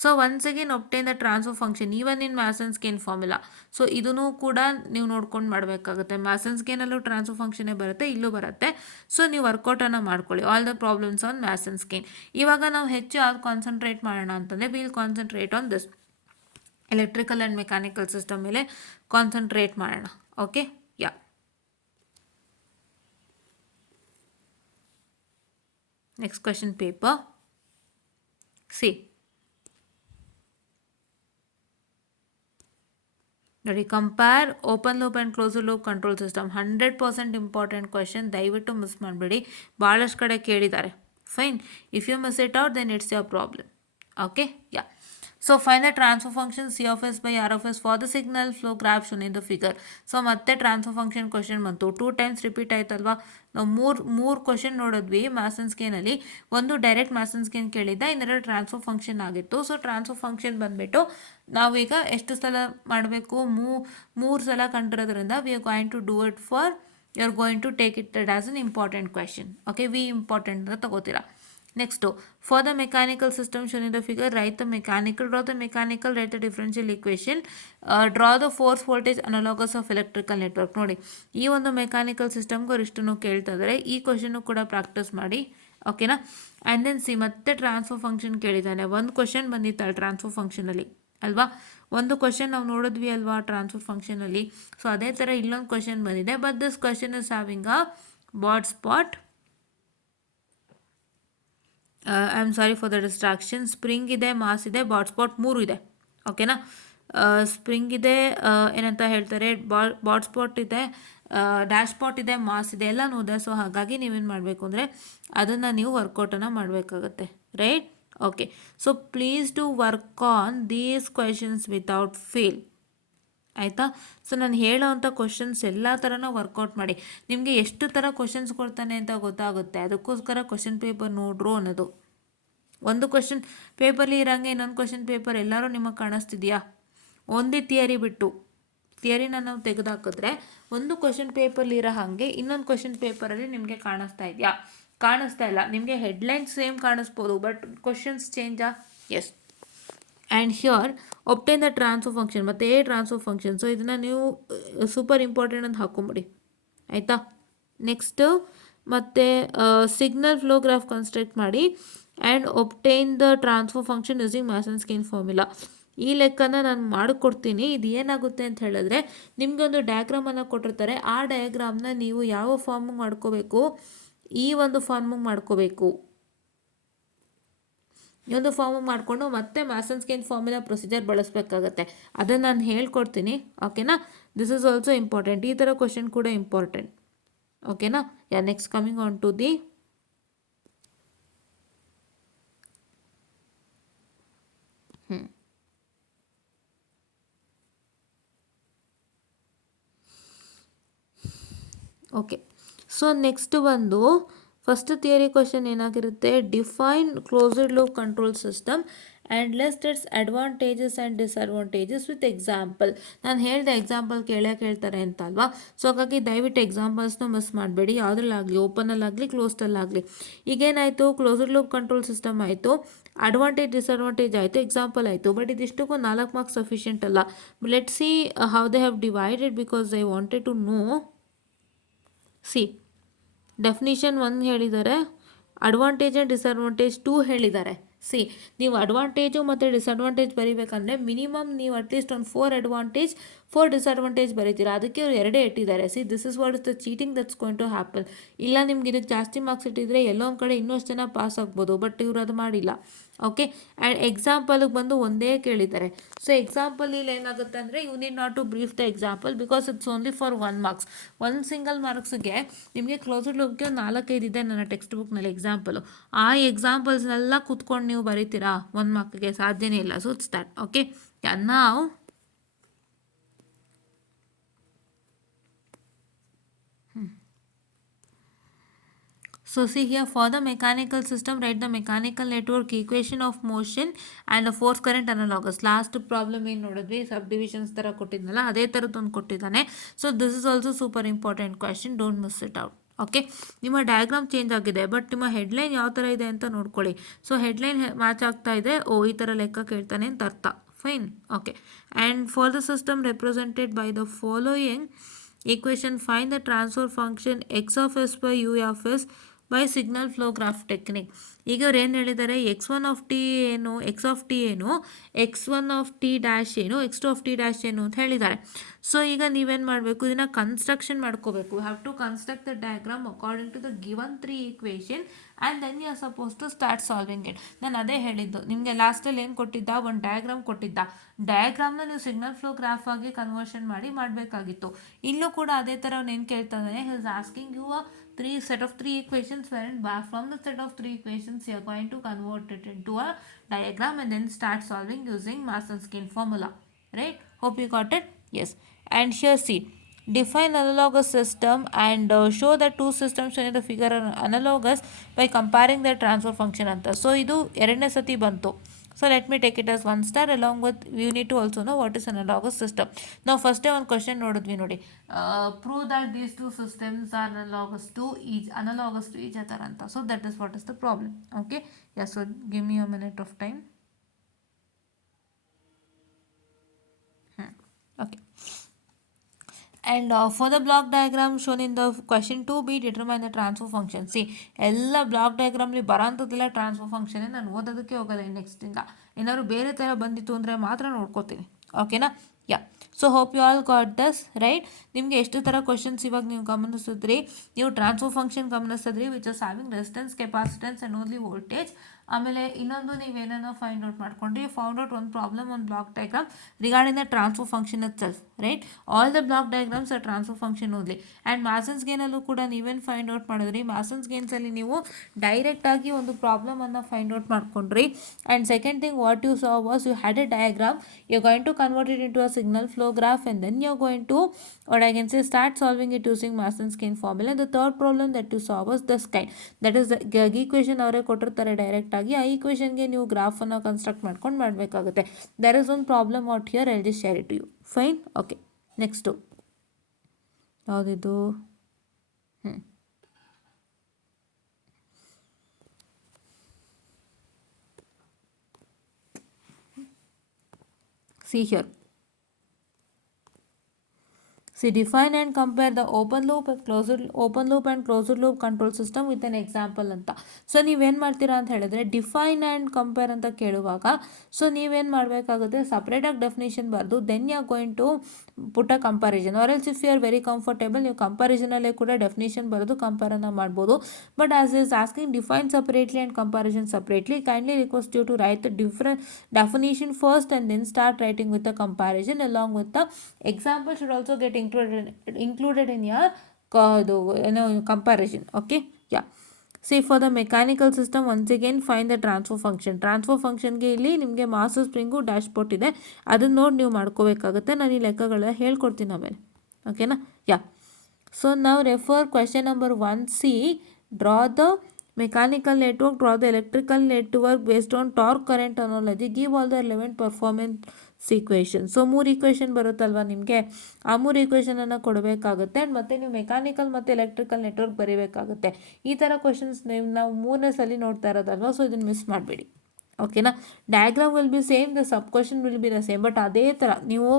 So once again obtain the transfer function even in Mason's gain formula. So ಇದನ್ನು ಕೂಡ ನೀವು ನೋಡ್ಕೊಂಡು ಮಾಡಬೇಕಾಗುತ್ತೆ. ಮ್ಯಾಸನ್ಸ್ ಗೇನಲ್ಲೂ ಟ್ರಾನ್ಸ್ಫರ್ ಫಂಕ್ಷನೇ ಬರುತ್ತೆ, ಇಲ್ಲೂ ಬರುತ್ತೆ. ಸೊ ನೀವು ವರ್ಕೌಟನ್ನು ಮಾಡ್ಕೊಳ್ಳಿ, all the problems on Mason's gain. ಇವಾಗ ನಾವು ಹೆಚ್ಚು ಯಾವ್ದು ಕಾನ್ಸಂಟ್ರೇಟ್ ಮಾಡೋಣ ಅಂತಂದರೆ, will concentrate on this electrical and mechanical system ಮೇಲೆ ಕಾನ್ಸಂಟ್ರೇಟ್ ಮಾಡೋಣ, okay? Yeah. Next question paper, see ನೋಡಿ, compare open loop and close loop control system. 100% important question, ದಯವಿಟ್ಟು ಮಿಸ್ ಮಾಡಬೇಡಿ. ಭಾಳಷ್ಟು ಕಡೆ ಕೇಳಿದ್ದಾರೆ. Fine, if you miss it out then it's your problem, okay? Yeah. So fine the transfer function C of S by R of S for the signal flow graph shown in the figure. So ಮತ್ತೆ transfer function question ಬಂತು, 2 times repeat ಆಯ್ತಲ್ವಾ? ನಾವು ಮೂರು question ನೋಡಿದ್ವಿ ಮ್ಯಾಸನ್ಸ್ ಗೇನಲ್ಲಿ. ಒಂದು direct ಮ್ಯಾಸನ್ಸ್ gain ಕೇಳಿದ್ದ, ಇನ್ನೆರಡು transfer function ಆಗಿತ್ತು. ಸೊ ಟ್ರಾನ್ಸ್ಫರ್ ಫಂಕ್ಷನ್ ಬಂದುಬಿಟ್ಟು ನಾವೀಗ ಎಷ್ಟು ಸಲ ಮಾಡಬೇಕು, ಮೂರು ಸಲ ಕಂಡಿರೋದ್ರಿಂದ we are going to do it for, you are going to take it as an important question, okay? We important ಅಂತ ತಗೋತೀರಾ. Next, for the mechanical system shown in the figure, write the mechanical, draw the mechanical, write the differential equation, draw the force voltage analogous of electrical network. ನೋಡಿ, ಈ ಒಂದು mechanical ಸಿಸ್ಟಮ್ಗೂ ಇಷ್ಟನ್ನು ಕೇಳ್ತಾ ಇದ್ದಾರೆ. ಈ question ಕೂಡ ಪ್ರಾಕ್ಟೀಸ್ ಮಾಡಿ, ಓಕೆನಾ? ಆ್ಯಂಡ್ ದೆನ್ ಸಿ ಮತ್ತೆ ಟ್ರಾನ್ಸ್ಫರ್ ಫಂಕ್ಷನ್ ಕೇಳಿದ್ದಾನೆ. ಒಂದು ಕ್ವಶನ್ ಬಂದಿತ್ತಲ್ಲ ಟ್ರಾನ್ಸ್ಫರ್ ಫಂಕ್ಷನಲ್ಲಿ ಅಲ್ವಾ? ಒಂದು ಕ್ವಶನ್ ನಾವು ನೋಡಿದ್ವಿ ಅಲ್ವಾ ಟ್ರಾನ್ಸ್ಫರ್ ಫಂಕ್ಷನಲ್ಲಿ. ಸೊ ಅದೇ ಥರ ಇಲ್ಲೊಂದು ಕ್ವಶನ್ ಬಂದಿದೆ. But this question is having a bad spot. I am sorry for the distraction. Spring ಇದೆ, ಮಾಸ್ ಇದೆ, ಬಾಡ್ ಸ್ಪಾಟ್ 3 ಇದೆ. ಓಕೆನಾ. ಸ್ಪ್ರಿಂಗ್ ಇದೆ, ಏನಂತ ಹೇಳ್ತಾರೆ, ಬಾಡ್ ಸ್ಪಾಟ್ ಇದೆ, ಡ್ಯಾಶ್ ಸ್ಪಾಟ್ ಇದೆ, ಮಾಸ್ ಇದೆ, ಎಲ್ಲನೂ ಇದೆ. ಸೊ ಹಾಗಾಗಿ ನೀವೇನು ಮಾಡಬೇಕು ಅಂದರೆ ಅದನ್ನು ನೀವು ವರ್ಕೌಟನ್ನು ಮಾಡಬೇಕಾಗತ್ತೆ, right. Okay, so please to work on these questions without fail, ಆಯಿತಾ. ಸೊ ನಾನು ಹೇಳೋವಂಥ ಕ್ವಶನ್ಸ್ ಎಲ್ಲ ಥರನೂ ವರ್ಕೌಟ್ ಮಾಡಿ. ನಿಮಗೆ ಎಷ್ಟು ಥರ ಕ್ವಶನ್ಸ್ ಕೊಡ್ತಾನೆ ಅಂತ ಗೊತ್ತಾಗುತ್ತೆ. ಅದಕ್ಕೋಸ್ಕರ ಕ್ವಶನ್ ಪೇಪರ್ ನೋಡ್ರು ಅನ್ನೋದು. ಒಂದು ಕ್ವಶನ್ ಪೇಪರ್ಲಿ ಇರೋಂಗೆ ಇನ್ನೊಂದು ಕ್ವಶನ್ ಪೇಪರ್ ಎಲ್ಲರೂ ನಿಮಗೆ ಕಾಣಿಸ್ತಿದೆಯಾ? ಒಂದೇ ಥಿಯರಿ ಬಿಟ್ಟು ಥಿಯರಿನ ನಾವು ತೆಗೆದುಹಾಕಿದ್ರೆ ಒಂದು ಕ್ವಶನ್ ಪೇಪರ್ಲಿ ಇರೋ ಹಾಗೆ ಇನ್ನೊಂದು ಕ್ವಶನ್ ಪೇಪರಲ್ಲಿ ನಿಮಗೆ ಕಾಣಿಸ್ತಾ ಇದೆಯಾ? ಕಾಣಿಸ್ತಾ ಇಲ್ಲ. ನಿಮಗೆ ಹೆಡ್ಲೈನ್ಸ್ ಸೇಮ್ ಕಾಣಿಸ್ಬೋದು, ಬಟ್ ಕ್ವಶನ್ಸ್ ಚೇಂಜಾ? Yes. And here obtain the transfer function ಮತ್ತು ಎ ಟ್ರಾನ್ಸ್ಫರ್ ಫಂಕ್ಷನ್. ಸೊ ಇದನ್ನು ನೀವು ಸೂಪರ್ ಇಂಪಾರ್ಟೆಂಟ್ ಅಂತ ಹಾಕೊಂಬಿಡಿ, ಆಯಿತಾ. ನೆಕ್ಸ್ಟು ಮತ್ತು ಸಿಗ್ನಲ್ ಫ್ಲೋ ಗ್ರಾಫ್ ಕನ್ಸ್ಟ್ರಕ್ಟ್ ಮಾಡಿ and obtain the transfer function using Mason's gain formula. ಈ ಲೆಕ್ಕನ ನಾನು ಮಾಡಿಕೊಡ್ತೀನಿ. ಇದು ಏನಾಗುತ್ತೆ ಅಂತ ಹೇಳಿದ್ರೆ, ನಿಮಗೆ ಒಂದು ಡಯಾಗ್ರಾಮನ್ನು ಕೊಟ್ಟಿರ್ತಾರೆ. ಆ ಡಯಾಗ್ರಾಮ್ನ ನೀವು ಯಾವ ಫಾರ್ಮಿಗೆ ಮಾಡ್ಕೋಬೇಕು? ಈ ಒಂದು ಫಾರ್ಮಿಗೆ ಮಾಡ್ಕೋಬೇಕು. ಈ ಒಂದು ಫಾರ್ಮಿಗೆ ಮಾಡಿಕೊಂಡು ಮತ್ತೆ ಮ್ಯಾಸನ್ಸ್ಕಿನ್ ಫಾರ್ಮುಲಾ ಪ್ರೊಸೀಜರ್ ಬಳಸಬೇಕಾಗತ್ತೆ. ಅದನ್ನು ನಾನು ಹೇಳ್ಕೊಡ್ತೀನಿ, ಓಕೆನಾ. This is also important. ಈ ಥರ ಕ್ವಶನ್ ಕೂಡ ಇಂಪಾರ್ಟೆಂಟ್, ಓಕೆನಾ. Yeah, next coming on to the okay. So next ಬಂದು ಫಸ್ಟ್ ಥಿಯರಿ ಕ್ವಶನ್ ಏನಾಗಿರುತ್ತೆ, define closed loop control system and list its advantages and disadvantages with example. ನಾನು ಹೇಳಿದೆ example ಕೇಳ್ತಾರೆ ಅಂತ ಅಲ್ವಾ. ಸೊ ಹಾಗಾಗಿ ದಯವಿಟ್ಟು ಎಕ್ಸಾಂಪಲ್ಸ್ನ ಮಿಸ್ ಮಾಡಬೇಡಿ, ಯಾವುದ್ರಲ್ಲಾಗಲಿ, ಓಪನಲ್ಲಾಗಲಿ ಕ್ಲೋಸ್ಡಲ್ಲಾಗಲಿ. ಈಗೇನಾಯಿತು, ಕ್ಲೋಸ್ಡ್ ಲೂಪ್ ಕಂಟ್ರೋಲ್ ಸಿಸ್ಟಮ್ ಆಯಿತು, ಅಡ್ವಾಂಟೇಜ್ ಡಿಸ್ಅಡ್ವಾಂಟೇಜ್ ಆಯಿತು, ಎಕ್ಸಾಂಪಲ್ ಆಯಿತು. ಬಟ್ ಇದಿಷ್ಟಕ್ಕೂ 4 ಮಾರ್ಕ್ಸ್ ಸಫಿಷಿಯೆಂಟ್ ಅಲ್ಲ. Let see how they have divided because I wanted to know. See, definition 1 ಹೇಳಿದ್ದಾರೆ, ಅಡ್ವಾಂಟೇಜ್ ಆ್ಯಂಡ್ ಡಿಸ್ಅಡ್ವಾಂಟೇಜ್ 2 ಹೇಳಿದ್ದಾರೆ. ಸಿ, ನೀವು ಅಡ್ವಾಂಟೇಜು ಮತ್ತು ಡಿಸ್ಅಡ್ವಾಂಟೇಜ್ ಬರೀಬೇಕಂದ್ರೆ ಮಿನಿಮಮ್ ನೀವು ಅಟ್ಲೀಸ್ಟ್ ಒಂದು 4 ಅಡ್ವಾಂಟೇಜ್ 4 ಡಿಸ್ಅಡ್ವಾಂಟೇಜ್ ಬರೀತೀರಾ. ಅದಕ್ಕೆ ಅವ್ರು 2 ಇಟ್ಟಿದ್ದಾರೆ. See, this is what is the cheating that's going to happen. ಇಲ್ಲ ನಿಮ್ಗೆ ಇದಕ್ಕೆ ಜಾಸ್ತಿ ಮಾರ್ಕ್ಸ್ ಇಟ್ಟಿದ್ರೆ ಎಲ್ಲೋ ಒಂದು ಕಡೆ ಇನ್ನಷ್ಟು ಜನ ಪಾಸ್ ಆಗ್ಬೋದು, ಬಟ್ ಇವರು ಅದು ಮಾಡಿಲ್ಲ, ಓಕೆ. ಆ್ಯಂಡ್ ಎಕ್ಸಾಂಪಲ್ಗೆ ಬಂದು ಒಂದೇ ಕೇಳಿದ್ದಾರೆ. ಸೊ ಎಕ್ಸಾಂಪಲ್ ಇಲ್ಲಿ ಏನಾಗುತ್ತೆ ಅಂದರೆ, you need not to brief the example because it's only for 1 marks. ಒಂದು ಸಿಂಗಲ್ ಮಾರ್ಕ್ಸ್ಗೆ ನಿಮಗೆ ಕ್ಲೋಸ್ಡ್ ಲೂಪ್ಗೆ 4-5 ಇದೆ ನನ್ನ ಟೆಕ್ಸ್ಟ್ ಬುಕ್ನಲ್ಲಿ ಎಕ್ಸಾಂಪಲು. ಆ ಎಕ್ಸಾಂಪಲ್ಸ್ನೆಲ್ಲ ಕೂತ್ಕೊಂಡು ನೀವು ಬರೀತೀರಾ 1 ಮಾರ್ಕ್ಗೆ? ಸಾಧ್ಯನೇ ಇಲ್ಲ. So it's that, okay. ನಾವು so see here, for the mechanical system write the mechanical network equation of motion and the force current analogous. Last problem ಏನು ನೋಡಿದ್ವಿ, ಸಬ್ ಡಿವಿಷನ್ಸ್ ಥರ ಕೊಟ್ಟಿದ್ನಲ್ಲ, ಅದೇ ಥರದ್ದೊಂದು ಕೊಟ್ಟಿದ್ದಾನೆ. So this is also super important question, don't miss it out, okay. ನಿಮ್ಮ diagram change ಆಗಿದೆ, but ನಿಮ್ಮ headline ಯಾವ ಥರ ಇದೆ ಅಂತ ನೋಡ್ಕೊಳ್ಳಿ. ಸೊ ಹೆಡ್ಲೈನ್ ಮ್ಯಾಚ್ ಆಗ್ತಾ ಇದೆ, ಈ ಥರ ಲೆಕ್ಕ ಕೇಳ್ತಾನೆ ಅಂತ ಅರ್ಥ. Fine, okay. And for the system represented by the following equation, find the transfer function x of s by u of s by signal flow graph technique. ಈಗ ಅವ್ರು ಏನು ಹೇಳಿದ್ದಾರೆ, x1 ಆಫ್ ಟಿ ಏನು, ಎಕ್ಸ್ ಆಫ್ ಟಿ ಏನು, x1 of T dash ಏನು, x2 of T dash ಏನು ಅಂತ ಹೇಳಿದ್ದಾರೆ. ಸೊ ಈಗ ನೀವೇನು ಮಾಡಬೇಕು, ಇದನ್ನು ಕನ್ಸ್ಟ್ರಕ್ಷನ್ ಮಾಡ್ಕೋಬೇಕು. You have to construct the diagram according to the given 3 equation and then you are suppose to start solving it. ನಾನು ಅದೇ ಹೇಳಿದ್ದು ನಿಮಗೆ ಲಾಸ್ಟಲ್ಲಿ ಏನು ಕೊಟ್ಟಿದ್ದ, ಒಂದು ಡಯಾಗ್ರಾಮ್ ಕೊಟ್ಟಿದ್ದ. ಡಯಾಗ್ರಾಮ್ನ ನೀವು ಸಿಗ್ನಲ್ ಫ್ಲೋ ಗ್ರಾಫ್ ಆಗಿ ಕನ್ವರ್ಷನ್ ಮಾಡಬೇಕಾಗಿತ್ತು. ಇಲ್ಲೂ ಕೂಡ ಅದೇ ಥರ ಅವ್ನು ಏನು ಕೇಳ್ತಾನೆ, he is asking you a set of 3 equations, wherein from the set of 3 equations you are going to convert it into a diagram and then start solving using Mason's-Kin formula, right? Hope you got it. Yes. And here see, define analogous system and show that two systems shown in the figure are analogous by comparing their transfer function anta. So idu ಎರಡನೇ ಸತಿ ಬಂತು. So let me take it as 1 star. Along with, you need to also know what is analogous system. Now first one question ನೋಡಿದ್ವಿ ನೋಡಿ, prove that these two systems are analogous to each other ಅಂತ. So that is what is the problem, okay. Yeah, so give me a minute of time. Okay. And for the block diagram shown in the question 2b, determine the transfer function. See, ಎಲ್ಲ block ಡಯಾಗ್ರಾಮ್ಲಿ ಬರೋಂಥದ್ದೆಲ್ಲ transfer function ನಾನು ಓದೋದಕ್ಕೆ ಹೋಗಲ್ಲ. ನೆಕ್ಸ್ಟಿಂದ ಏನಾದ್ರು ಬೇರೆ ಥರ ಬಂದಿತ್ತು ಅಂದರೆ ಮಾತ್ರ ನೋಡ್ಕೋತೀನಿ, ಓಕೆನಾ? Yeah. So hope you all got this right. ನಿಮಗೆ ಎಷ್ಟು ಥರ ಕ್ವಶನ್ಸ್ ಇವಾಗ ನೀವು ಗಮನಿಸಿದ್ರಿ, ನೀವು ಟ್ರಾನ್ಸ್ಫರ್ ಫಂಕ್ಷನ್ ಗಮನಿಸಿದ್ರಿ which is having resistance, capacitance and only voltage. ಆಮೇಲೆ ಇನ್ನೊಂದು ನೀವೇನೇನೋ ಫೈಂಡ್ ಔಟ್ ಮಾಡ್ಕೊಂಡ್ರಿ, ಫೌಂಡ್ ಔಟ್ ಒಂದು ಪ್ರಾಬ್ಲಮ್, ಒಂದು block diagram regarding the transfer function itself right. All the block diagrams are transfer function only. And Mason's ಗೇನಲ್ಲೂ ಕೂಡ ನೀವೇನು find out ಮಾಡಿದ್ರಿ, ಮ್ಯಾಸನ್ಸ್ ಗೇನ್ಸಲ್ಲಿ ನೀವು ಡೈರೆಕ್ಟಾಗಿ ಒಂದು ಪ್ರಾಬ್ಲಮನ್ನು ಫೈಂಡ್ ಔಟ್ ಮಾಡ್ಕೊಂಡ್ರಿ. And second thing what you saw was you had a diagram, you're going to convert it into a signal flow graph, and then you're going to, what I can say, start solving it using Mason's-Gain formula. And the third problem that you saw was this kind, that is the equation ಅವರೇ ಕೊಟ್ಟಿರ್ತಾರೆ direct ಆಗಿ, ಆ ಈಕ್ವೇಷನ್ಗೆ ನೀವು ಗ್ರಾಫನ್ನು construct ಮಾಡ್ಕೊಂಡು ಮಾಡಬೇಕಾಗುತ್ತೆ. There is one problem out here, I just share it to you. Fine. Okay, next ಯಾವುದಿದು? See here. See, define and compare the open loop and closed loop control system with an example ಅಂತ. So ನೀವೇನು ಮಾಡ್ತೀರಾ ಅಂತ ಹೇಳಿದ್ರೆ, define and compare ಅಂತ ಕೇಳುವಾಗ so ನೀವೇನು ಮಾಡಬೇಕಾಗುತ್ತೆ, ಸಪ್ರೇಟಾಗಿ ಡೆಫಿನೇಷನ್ ಬರೆದು then you are going to put a comparison. Or else if you are very comfortable, ನೀವು ಕಂಪ್ಯಾರಿಸನಲ್ಲೇ ಕೂಡ ಡೆಫಿನೇಷನ್ ಬರೆದು ಕಂಪೇರನ್ನು ಮಾಡ್ಬೋದು. But as is asking define separately and comparison separately, kindly request you to write the different definition first and then start writing with the comparison along with the example should also get included in your comparison. Okay, yeah. See, for the mechanical system, once again find the transfer function. Transfer ಫಂಕ್ಷನ್ಗೆ ಇಲ್ಲಿ ನಿಮಗೆ mass spring dashboard ಇದೆ, ಅದನ್ನು ನೋಡಿ ನೀವು ಮಾಡ್ಕೋಬೇಕಾಗುತ್ತೆ. ನಾನು ಈ ಲೆಕ್ಕಗಳ ಹೇಳ್ಕೊಡ್ತೀನಿ ಆಮೇಲೆ. ಓಕೆನಾ? ಯಾ. ಸೊ ನಾವು refer question number 1C. Draw the mechanical network, draw the electrical network based on torque current analogy, give all the relevant performance equation. So 3 equation ಬರುತ್ತಲ್ವ ನಿಮಗೆ, ಆ 3 ಈಕ್ವೇಷನನ್ನು ಕೊಡಬೇಕಾಗುತ್ತೆ. ಆ್ಯಂಡ್ ಮತ್ತು ನೀವು ಮೆಕ್ಯಾನಿಕಲ್ ಮತ್ತು ಎಲೆಕ್ಟ್ರಿಕಲ್ ನೆಟ್ವರ್ಕ್ ಬರೀಬೇಕಾಗುತ್ತೆ. ಈ ಥರ ಕ್ವಶನ್ಸ್ ನಾವು 3ನೇ ಸಲ ನೋಡ್ತಾ ಇರೋದಲ್ವ, ಸೊ ಇದನ್ನು ಮಿಸ್ ಮಾಡಬೇಡಿ. ಓಕೆನಾ? Diagram will be same, the sub question will be the same, but ಅದೇ ಥರ ನೀವು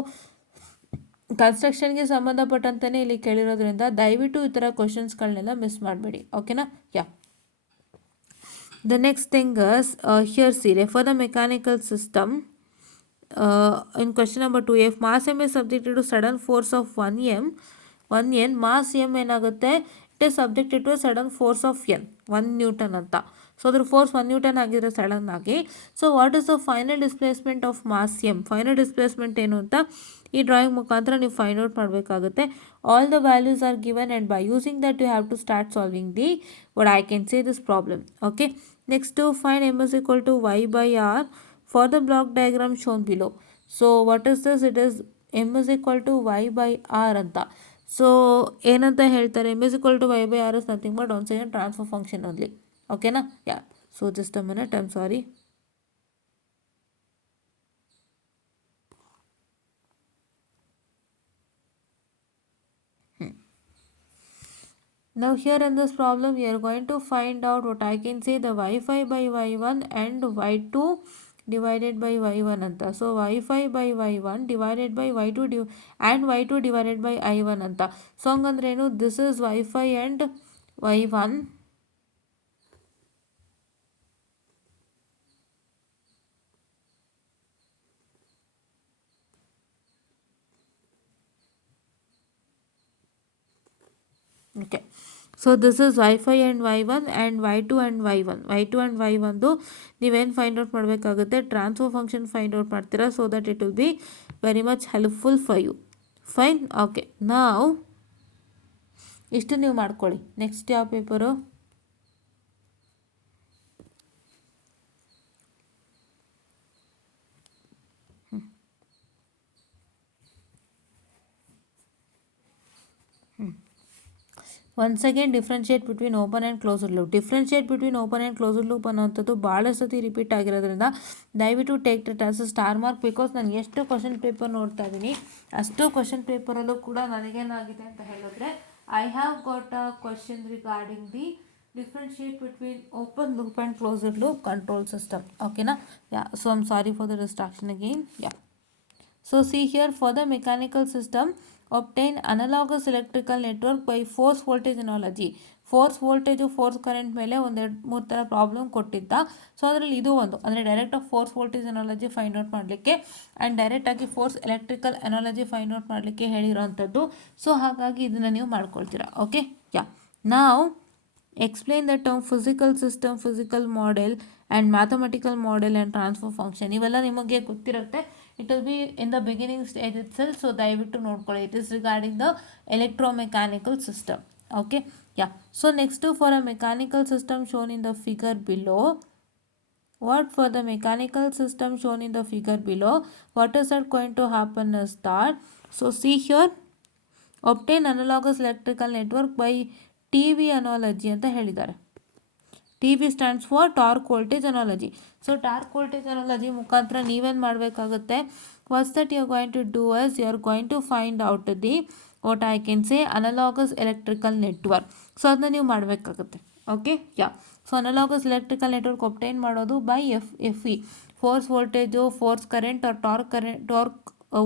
ಕನ್ಸ್ಟ್ರಕ್ಷನ್ಗೆ ಸಂಬಂಧಪಟ್ಟಂತೆಯೇ ಇಲ್ಲಿ ಕೇಳಿರೋದ್ರಿಂದ ದಯವಿಟ್ಟು ಈ ಥರ ಕ್ವಶನ್ಸ್ಗಳನ್ನೆಲ್ಲ ಮಿಸ್ ಮಾಡಬೇಡಿ. ಓಕೆನಾ? ಯಾ. The next thing is, here see, refer the mechanical system. In question number 2, if mass m is subjected to sudden force of 1 n, mass m ಏನಾಗುತ್ತೆ, it is subjected to a sudden force of n, 1 Newton ಅಂತ. So ಅದ್ರ force 1 Newton ಆಗಿದ್ರೆ sudden ಆಗಿ. So what is the final displacement of mass M? Final displacement ಏನು ಅಂತ ಈ drawing ಮುಖಾಂತರ ನೀವು ಫೈಂಡ್ ಔಟ್ ಮಾಡಬೇಕಾಗುತ್ತೆ. All the values are given and by using that you have to start solving the what I can say this problem. Okay, next to find m is equal to y by r for the block diagram shown below. So what is this? It is m is equal to y by r ಅಂತ. So ಏನಂತ ಹೇಳ್ತಾರೆ, m is equal to y by r is nothing but once again transfer function only. ಓಕೆನಾ? Yeah. So just a minute, I am sorry. Now here in this problem we are going to find out what I can say, the y5 by y1 and y2 divided by y1 ಅಂತ. So y5 by y1 divided by y2 and y2 divided by i1 ಅಂತ. So ಹಂಗಂದ್ರೆ ಏನು, this is y5 and y1. Okay, so this is y5 and y1 and y2 and y1 ನೀವೇನು find out ಮಾಡಬೇಕಾಗುತ್ತೆ, transfer function find out ಮಾಡ್ತೀರಾ, so that it will be very much helpful for you. Fine. Okay, ನಾವು ಇಷ್ಟು ನೀವು ಮಾಡ್ಕೊಳ್ಳಿ. Next ಯಾವ paper? Once again differentiate between open and closed loop. Differentiate between open and closed loop ಅನ್ನೋಂಥದ್ದು ಭಾಳ ಸತಿ repeat ಆಗಿರೋದ್ರಿಂದ ದಯವಿಟ್ಟು take it as a star mark. Because ನಾನು ಎಷ್ಟು ಕ್ವಶನ್ ಪೇಪರ್ ನೋಡ್ತಾ ಇದ್ದೀನಿ, ಅಷ್ಟು ಕ್ವಶನ್ ಪೇಪರಲ್ಲೂ ಕೂಡ ನನಗೇನಾಗಿದೆ ಅಂತ ಹೇಳಿದ್ರೆ, I have got a question regarding the differentiate between open loop and closed loop control system. Okay na? Yeah, so I'm sorry for the distraction again. Yeah, so see here, for the mechanical system obtain analogous electrical network by force voltage analogy. Force voltage force current ಮೇಲೆ ಒಂದೆರಡು ಮೂರು ಥರ problem ಕೊಟ್ಟಿದ್ದ. So ಅದರಲ್ಲಿ ಇದು ಒಂದು ಅಂದರೆ ಡೈರೆಕ್ಟಾಗಿ force voltage analogy find out ಮಾಡಲಿಕ್ಕೆ ಆ್ಯಂಡ್ ಡೈರೆಕ್ಟಾಗಿ force electrical analogy find out ಮಾಡಲಿಕ್ಕೆ ಹೇಳಿರೋವಂಥದ್ದು. ಸೊ ಹಾಗಾಗಿ ಇದನ್ನು ನೀವು ಮಾಡ್ಕೊಳ್ತೀರಾ. ಓಕೆ, ಯಾ. ನಾವು explain the term physical system, physical model and mathematical model and transfer function. ಇವೆಲ್ಲ ನಿಮಗೆ ಗೊತ್ತಿರುತ್ತೆ. It will be in the beginning stage itself. So ದಯವಿಟ್ಟು ನೋಡ್ಕೊಳ್ಳಿ. It is regarding the electromechanical system. Okay, yeah. So next for a mechanical system shown in the figure below. What for the mechanical system shown in the figure below, what is that going to happen is that, so see here, obtain analogous electrical network by TV analogy ಅಂತ ಹೇಳಿದ್ದಾರೆ. TV stands for torque voltage analogy. So torque voltage analogy ಮುಖಾಂತರ ನೀವೇನು ಮಾಡಬೇಕಾಗುತ್ತೆ, what's that you are going to do is you are going to find out the what I can say analogous electrical network. So ಅದನ್ನ ನೀವು ಮಾಡಬೇಕಾಗುತ್ತೆ. Okay, yeah. So analogous electrical network obtain ಮಾಡೋದು by F E, force voltage, force current or torque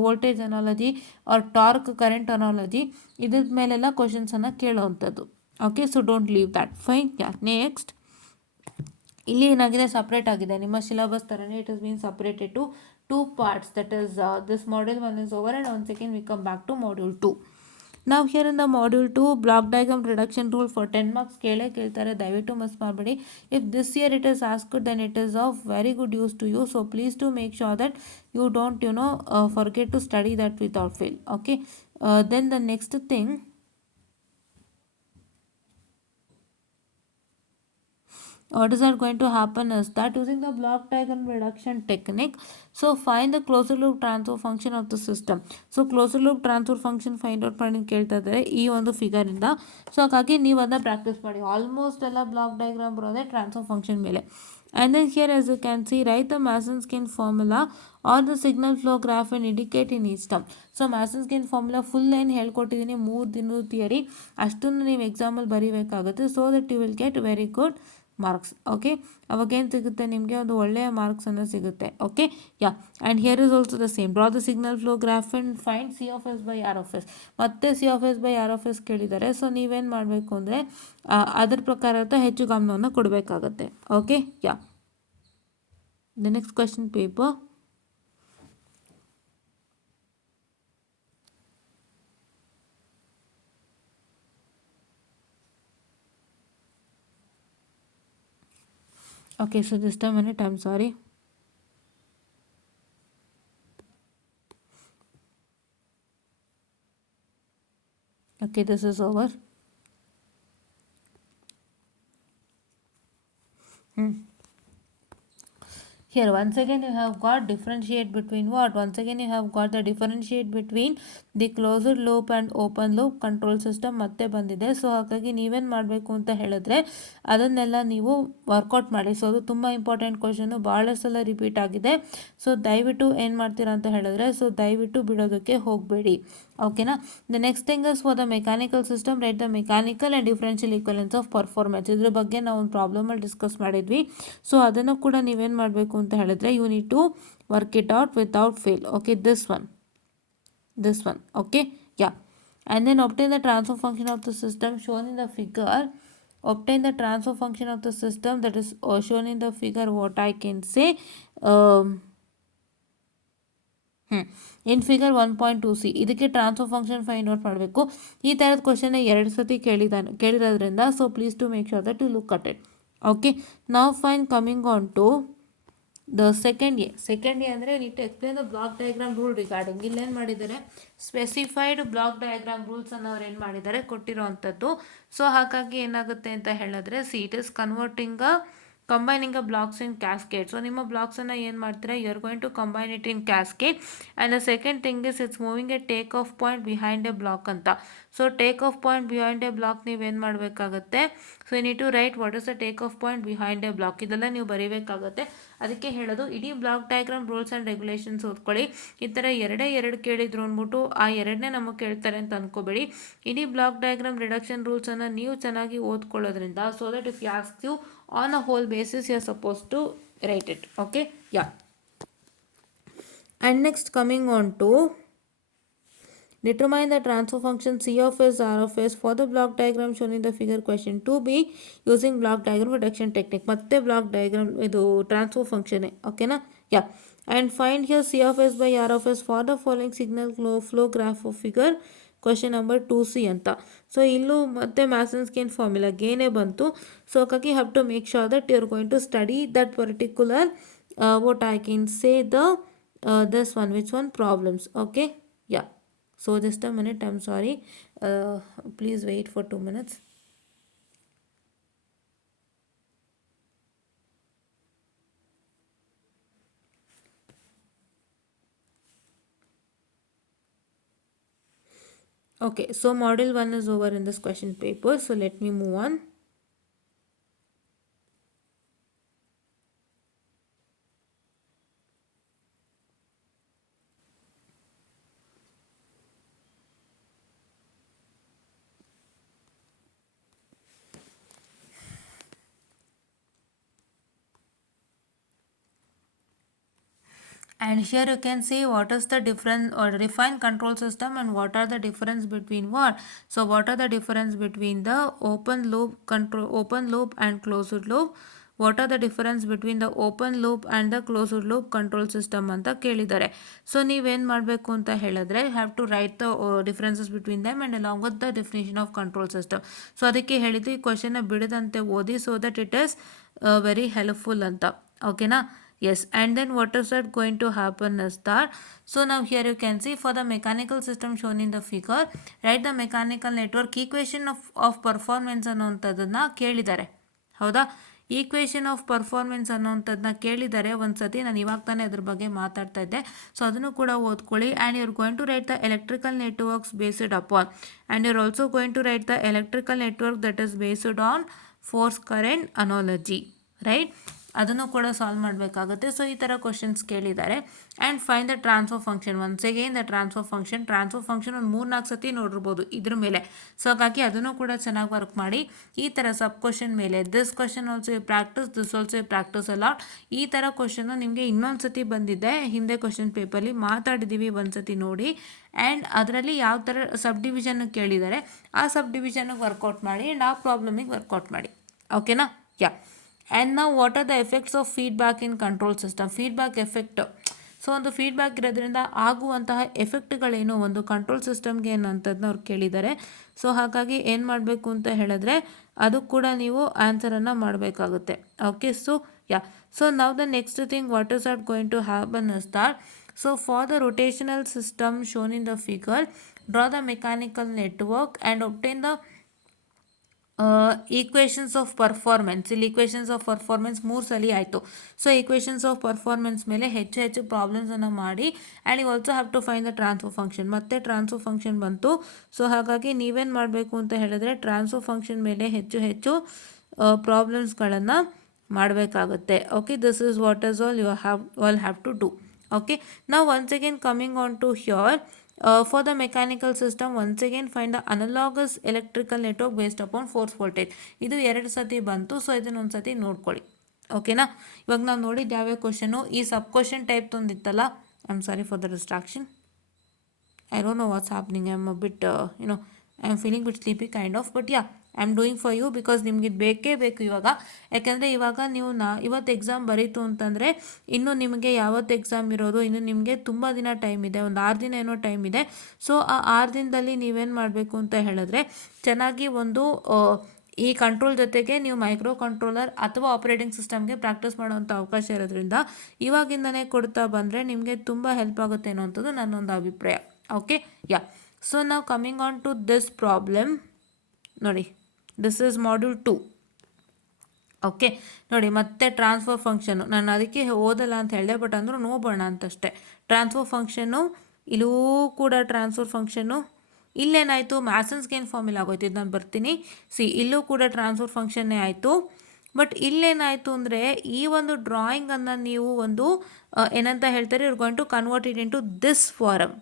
voltage analogy or torque current analogy, ಇದ್ರ ಮೇಲೆಲ್ಲ ಕ್ವಶನ್ಸನ್ನು ಕೇಳೋವಂಥದ್ದು. Okay, so don't leave that. Fine, yeah. Next ಇಲ್ಲಿ ಏನಾಗಿದೆ, ಸಪ್ರೇಟ್ ಆಗಿದೆ ನಿಮ್ಮ syllabus ಥರನೇ. It is been separated to two parts. That is this module 1 is over and one second we come back to module 2. Now here in the module 2 block diagram reduction rule for 10 marks ಕೇಳ್ತಾರೆ. ದಯವಿಟ್ಟು miss ಮಾಡಬೇಡಿ. If this year it is asked then it is of very good use to you. So please do make sure that you don't forget to study that without fail. Okay, then the next thing, what is that going to happen is that using the block diagram reduction technique, so find the closed loop transfer function of the system. So closed loop transfer function find out ಮಾಡಿ ಕೇಳ್ತಾ ಇದ್ದಾರೆ ಈ ಒಂದು ಫಿಗರಿಂದ. So ಹಾಗಾಗಿ ನೀವು ಅದನ್ನ practice ಮಾಡಿ. Almost ಎಲ್ಲ ಬ್ಲಾಕ್ ಡಯಾಗ್ರಾಮ್ ಬರೋದೇ ಟ್ರಾನ್ಸ್ಫರ್ ಫಂಕ್ಷನ್ ಮೇಲೆ. And then here as you can see, write the Mason's-Kin formula or the signal flow graph and indicate in each term. So Mason's-Kin formula full ಏನು ಹೇಳ್ಕೊಟ್ಟಿದ್ದೀನಿ, 3 ದಿನದ theory, ಅಷ್ಟನ್ನು ನೀವು ಎಕ್ಸಾಮಲ್ಲಿ ಬರೀಬೇಕಾಗುತ್ತೆ. So that you will get very good marks. Okay, ಅವಾಗೇನು ಸಿಗುತ್ತೆ ನಿಮಗೆ, ಒಂದು ಒಳ್ಳೆಯ ಮಾರ್ಕ್ಸನ್ನು ಸಿಗುತ್ತೆ. Okay, yeah. And here is also the same, draw the signal flow graph and find C of S by R of S. ಮತ್ತೆ C of S by R of S ಕೇಳಿದ್ದಾರೆ. So ನೀವೇನು ಮಾಡಬೇಕು ಅಂದರೆ ಅದ್ರ ಪ್ರಕಾರ ಹೆಚ್ಚು ಗಮನವನ್ನು ಕೊಡಬೇಕಾಗತ್ತೆ. Okay, yeah. The next question paper. Okay, so just a minute, I'm sorry. Okay, this is over. Here once again you have got differentiate between what? Once again you have got the differentiate between the closed loop and open loop control system ಮತ್ತೆ ಬಂದಿದೆ. So ಹಾಗಾಗಿ ನೀವೇನು ಮಾಡಬೇಕು ಅಂತ ಹೇಳಿದ್ರೆ ಅದನ್ನೆಲ್ಲ ನೀವು workout ಮಾಡಿ. ಸೊ ಅದು ತುಂಬ ಇಂಪಾರ್ಟೆಂಟ್ ಕ್ವಶನು, ಭಾಳ ಸಲ ರಿಪೀಟ್ ಆಗಿದೆ. ಸೊ ದಯವಿಟ್ಟು ಏನು ಮಾಡ್ತೀರಾ ಅಂತ ಹೇಳಿದ್ರೆ, ಸೊ ದಯವಿಟ್ಟು ಬಿಡೋದಕ್ಕೆ ಹೋಗಬೇಡಿ. ಓಕೆನಾ. The next thing is for the mechanical system, right the mechanical and differential equivalence of performance. ಇದ್ರ ಬಗ್ಗೆ ನಾವು ಒಂದು ಪ್ರಾಬ್ಲಮಲ್ಲಿ ಡಿಸ್ಕಸ್ ಮಾಡಿದ್ವಿ. ಸೊ ಅದನ್ನು ಕೂಡ ನೀವೇನು ಮಾಡಬೇಕು ಅಂತ ಹೇಳಿದ್ರೆ, you need to work it out without fail. Okay, this one. Okay, yeah. And then obtain the transfer function of the system shown in the figure. Obtain the transfer function of the system that is shown in the figure. What I can say, in figure 1.2c ಇದಕ್ಕೆ transfer function find out ಮಾಡಬೇಕು. ಈ ಥರದ ಕ್ವಶನ್ನ 2 ಸತಿ ಕೇಳಿರೋದ್ರಿಂದ so please to make sure that you look at it. Okay, ನಾವು fine coming on to the second a ಅಂದರೆ need to explain the block diagram rule regarding. ಇಲ್ಲೇನು ಮಾಡಿದ್ದಾರೆ, ಸ್ಪೆಸಿಫೈಡ್ ಬ್ಲಾಕ್ ಡಯಾಗ್ರಾಮ್ ರೂಲ್ಸನ್ನು ಅವ್ರು ಏನು ಮಾಡಿದ್ದಾರೆ, ಕೊಟ್ಟಿರೋ ಅಂಥದ್ದು. ಸೊ ಹಾಗಾಗಿ ಏನಾಗುತ್ತೆ ಅಂತ ಹೇಳಿದ್ರೆ, it is combining a blocks in cascade. So ನಿಮ್ಮ ಬ್ಲಾಕ್ಸನ್ನು ಏನು ಮಾಡ್ತೀರಾ, you are going to combine it in cascade. And the second thing is it's moving a take off point behind a block ಅಂತ. So take off point behind a block ನೀವೇನು ಮಾಡಬೇಕಾಗತ್ತೆ, so you need to write what is the take off point behind a block. ಇದೆಲ್ಲ ನೀವು ಬರೀಬೇಕಾಗುತ್ತೆ. ಅದಕ್ಕೆ ಹೇಳೋದು ಇಡೀ block diagram rules and regulations ಓದ್ಕೊಳ್ಳಿ. ಈ ಥರ ಎರಡು ಕೇಳಿದ್ರು ಅಂದ್ಬಿಟ್ಟು ಆ ಎರಡನೇ ನಮಗೆ ಕೇಳ್ತಾರೆ ಅಂತ ಅಂದ್ಕೋಬೇಡಿ. ಇಡೀ ಬ್ಲಾಕ್ ಡಯಾಗ್ರಾಮ್ ರಿಡಕ್ಷನ್ ರೂಲ್ಸನ್ನು ನೀವು ಚೆನ್ನಾಗಿ ಓದ್ಕೊಳ್ಳೋದ್ರಿಂದ, so that if you ask you on a whole basis you are supposed to write it. Okay, yeah. And next coming on to Determine the transfer function C of S R of S for the block diagram shown in the figure. Question 2b using block diagram reduction technique. ಮತ್ತೆ block diagram ಇದು transfer function ಓಕೆನಾ. ಯಾ and find here C of S by R of S for the following signal flow graph of figure. Question number 2c ಅಂತ. So ಇಲ್ಲೂ ಮತ್ತೆ ಮ್ಯಾಸನ್ಸ್ gain formula ಗೇನೇ ಬಂತು. So ಹಾಗಾಗಿ have to make sure that you are going to study that particular what I can say the this one, which one, problems. Okay, yeah. So just a minute, I'm sorry, please wait for 2 minutes. Okay, so model 1 is over in this question paper, so let me move on. And here you can see what is the difference or define control system and what are the difference between what. So what are the difference between the open loop and closed loop. What are the difference between the open loop and the closed loop control system ಅಂತ ಕೇಳಿದ್ದಾರೆ. So ನೀವೇನು ಮಾಡಬೇಕು ಅಂತ ಹೇಳಿದ್ರೆ have to write the differences between them and along with the definition of control system. So ಅದಕ್ಕೆ ಹೇಳಿದ್ದು ಈ ಕ್ವಶನ್ನ ಬಿಡದಂತೆ ಓದಿ so that it is very helpful ಅಂತ. ಓಕೆನಾ. Yes, and then what is that going to happen is that, so now here you can see for the mechanical system shown in the figure, write the mechanical network equation of performance ಅನ್ನೋಂಥದ್ದನ್ನ ಕೇಳಿದ್ದಾರೆ. ಹೌದಾ. Equation of performance ಅನ್ನೋಂಥದ್ದನ್ನ ಕೇಳಿದ್ದಾರೆ ಒಂದು ಸತಿ. ನಾನು ಇವಾಗ ತಾನೇ ಅದ್ರ ಬಗ್ಗೆ ಮಾತಾಡ್ತಾ ಇದ್ದೆ. ಸೊ ಅದನ್ನು ಕೂಡ ಓದ್ಕೊಳ್ಳಿ. And you are going to write the electrical networks based upon and you are also going to write the electrical network that is based on force current analogy, right. ಅದನ್ನು ಕೂಡ ಸಾಲ್ವ್ ಮಾಡಬೇಕಾಗುತ್ತೆ. ಸೊ ಈ ಥರ questions ಕೇಳಿದ್ದಾರೆ. And fine the transfer function. Once again the transfer function ಒಂದು 3-4 ಸತಿ ನೋಡಿರ್ಬೋದು ಇದ್ರ ಮೇಲೆ. ಸೊ ಹಾಗಾಗಿ ಅದನ್ನು ಕೂಡ ಚೆನ್ನಾಗಿ ವರ್ಕ್ ಮಾಡಿ. ಈ ಥರ ಸಬ್ ಕ್ವಶನ್ ಮೇಲೆ this question also practice, this also practice ಅಲ್ಲ. ಈ ಥರ ಕ್ವಶನ್ನು ನಿಮಗೆ ಇನ್ನೊಂದು ಸತಿ ಬಂದಿದೆ ಹಿಂದೆ ಕ್ವಶನ್ ಪೇಪರ್ಲಿ ಮಾತಾಡಿದ್ದೀವಿ, ಒಂದು ಸತಿ ನೋಡಿ. ಆ್ಯಂಡ್ ಅದರಲ್ಲಿ ಯಾವ ಥರ ಸಬ್ ಡಿವಿಷನ್ ಕೇಳಿದ್ದಾರೆ ಆ ಸಬ್ ಡಿವಿಷನ್ಗೆ ವರ್ಕೌಟ್ ಮಾಡಿ ಆ್ಯಂಡ್ ಆ ಪ್ರಾಬ್ಲಮಿಗೆ ವರ್ಕೌಟ್ ಮಾಡಿ. ಓಕೆನಾ. ಯಾ. ಆ್ಯಂಡ್ ನಾವು what are the effects of feedback in control system. Feedback effect. So ಒಂದು ಫೀಡ್ಬ್ಯಾಕ್ ಇರೋದ್ರಿಂದ ಆಗುವಂತಹ ಎಫೆಕ್ಟ್ಗಳೇನು ಒಂದು ಕಂಟ್ರೋಲ್ ಸಿಸ್ಟಮ್ಗೆ ಏನಂತದನ್ನ ಅವ್ರು ಕೇಳಿದ್ದಾರೆ. ಸೊ ಹಾಗಾಗಿ ಏನು ಮಾಡಬೇಕು ಅಂತ ಹೇಳಿದ್ರೆ ಅದು ಕೂಡ ನೀವು ಆನ್ಸರನ್ನು ಮಾಡಬೇಕಾಗುತ್ತೆ. ಓಕೆ. So yeah. ಸೊ ನಾವು the next thing what is at going to happen is that, so for the rotational system shown in the figure draw the mechanical network and obtain the equations of performance. ಇಲ್ಲಿ equations of performance 3 ಸಲ ಆಯಿತು. So equations of performance ಮೇಲೆ ಹೆಚ್ಚು ಪ್ರಾಬ್ಲಮ್ಸನ್ನು ಮಾಡಿ and you also have to find the transfer function. ಮತ್ತೆ transfer function ಬಂತು. So ಹಾಗಾಗಿ ನೀವೇನು ಮಾಡಬೇಕು ಅಂತ ಹೇಳಿದ್ರೆ ಟ್ರಾನ್ಸ್ಫರ್ ಫಂಕ್ಷನ್ ಮೇಲೆ ಹೆಚ್ಚು ಪ್ರಾಬ್ಲಮ್ಸ್ಗಳನ್ನು ಮಾಡಬೇಕಾಗುತ್ತೆ. Okay. This is what is all you have to do. Okay. ನಾವು once again coming on to here. For the mechanical system, once again find the analogous electrical network based upon force voltage. ಇದು 2 ಸತಿ ಬಂತು. So ಇದನ್ನೊಂದು ಸತಿ ನೋಡ್ಕೊಳ್ಳಿ. ಓಕೆನಾ. ಇವಾಗ ನಾವು ನೋಡಿದ್ದು ಯಾವ್ಯಾವ ಕ್ವಶನು ಈ ಸಬ್ ಕ್ವಶನ್ ಟೈಪ್ ತಂದಿತ್ತಲ್ಲ. I am sorry for the distraction. I don't know what's happening. I am a bit I am feeling bit sleepy kind of. But yeah, I am doing for you because ನಿಮ್ಗೆ ಇದು ಬೇಕೇ ಬೇಕು ಇವಾಗ. ಯಾಕೆಂದರೆ ಇವಾಗ ನೀವು ಇವತ್ತು ಎಕ್ಸಾಮ್ ಬರೀತು ಅಂತಂದರೆ ಇನ್ನು ನಿಮಗೆ ಯಾವತ್ತು ಎಕ್ಸಾಮ್ ಇರೋದು ಇನ್ನು ನಿಮಗೆ ತುಂಬ ದಿನ ಟೈಮ್ ಇದೆ, ಒಂದು 6 ದಿನ ಏನೋ ಟೈಮ್ ಇದೆ. ಸೊ ಆ 6 ದಿನದಲ್ಲಿ ನೀವೇನು ಮಾಡಬೇಕು ಅಂತ ಹೇಳಿದ್ರೆ ಚೆನ್ನಾಗಿ ಒಂದು ಈ ಕಂಟ್ರೋಲ್ ಜೊತೆಗೆ ನೀವು ಮೈಕ್ರೋ ಕಂಟ್ರೋಲರ್ ಅಥವಾ ಆಪರೇಟಿಂಗ್ ಸಿಸ್ಟಮ್ಗೆ ಪ್ರಾಕ್ಟೀಸ್ ಮಾಡುವಂಥ ಅವಕಾಶ ಇರೋದ್ರಿಂದ ಇವಾಗಿಂದನೇ ಕೊಡ್ತಾ ಬಂದರೆ ನಿಮಗೆ ತುಂಬ ಹೆಲ್ಪ್ ಆಗುತ್ತೆ ಅನ್ನೋಂಥದ್ದು ನನ್ನೊಂದು ಅಭಿಪ್ರಾಯ. ಓಕೆ. ಯಾ. ಸೊ ನಾವು coming on to this problem ನೋಡಿ. This is module 2. ಓಕೆ. ನೋಡಿ ಮತ್ತೆ ಟ್ರಾನ್ಸ್ಫರ್ ಫಂಕ್ಷನು ನಾನು ಅದಕ್ಕೆ ಓದಲ್ಲ ಅಂತ ಹೇಳಿದೆ, ಬಟ್ ಅಂದರೂ ನೋಡೋಣ ಅಂತಷ್ಟೇ. ಟ್ರಾನ್ಸ್ಫರ್ ಫಂಕ್ಷನ್ನು ಇಲ್ಲೂ ಕೂಡ ಟ್ರಾನ್ಸ್ಫರ್ ಫಂಕ್ಷನ್ನು ಇಲ್ಲೇನಾಯಿತು ಮ್ಯಾಸನ್ಸ್ ಗೇನ್ ಫಾರ್ಮುಲಾ ಆಗೋಯ್ತು. ಇದು ನಾನು ಬರ್ತೀನಿ. ಇಲ್ಲೂ ಕೂಡ ಟ್ರಾನ್ಸ್ಫರ್ ಫಂಕ್ಷನ್ನೇ ಆಯಿತು. ಬಟ್ ಇಲ್ಲೇನಾಯಿತು ಅಂದರೆ ಈ ಒಂದು ಡ್ರಾಯಿಂಗನ್ನು ನೀವು ಒಂದು ಏನಂತ ಹೇಳ್ತಾರೆ, you are going to convert it into this form.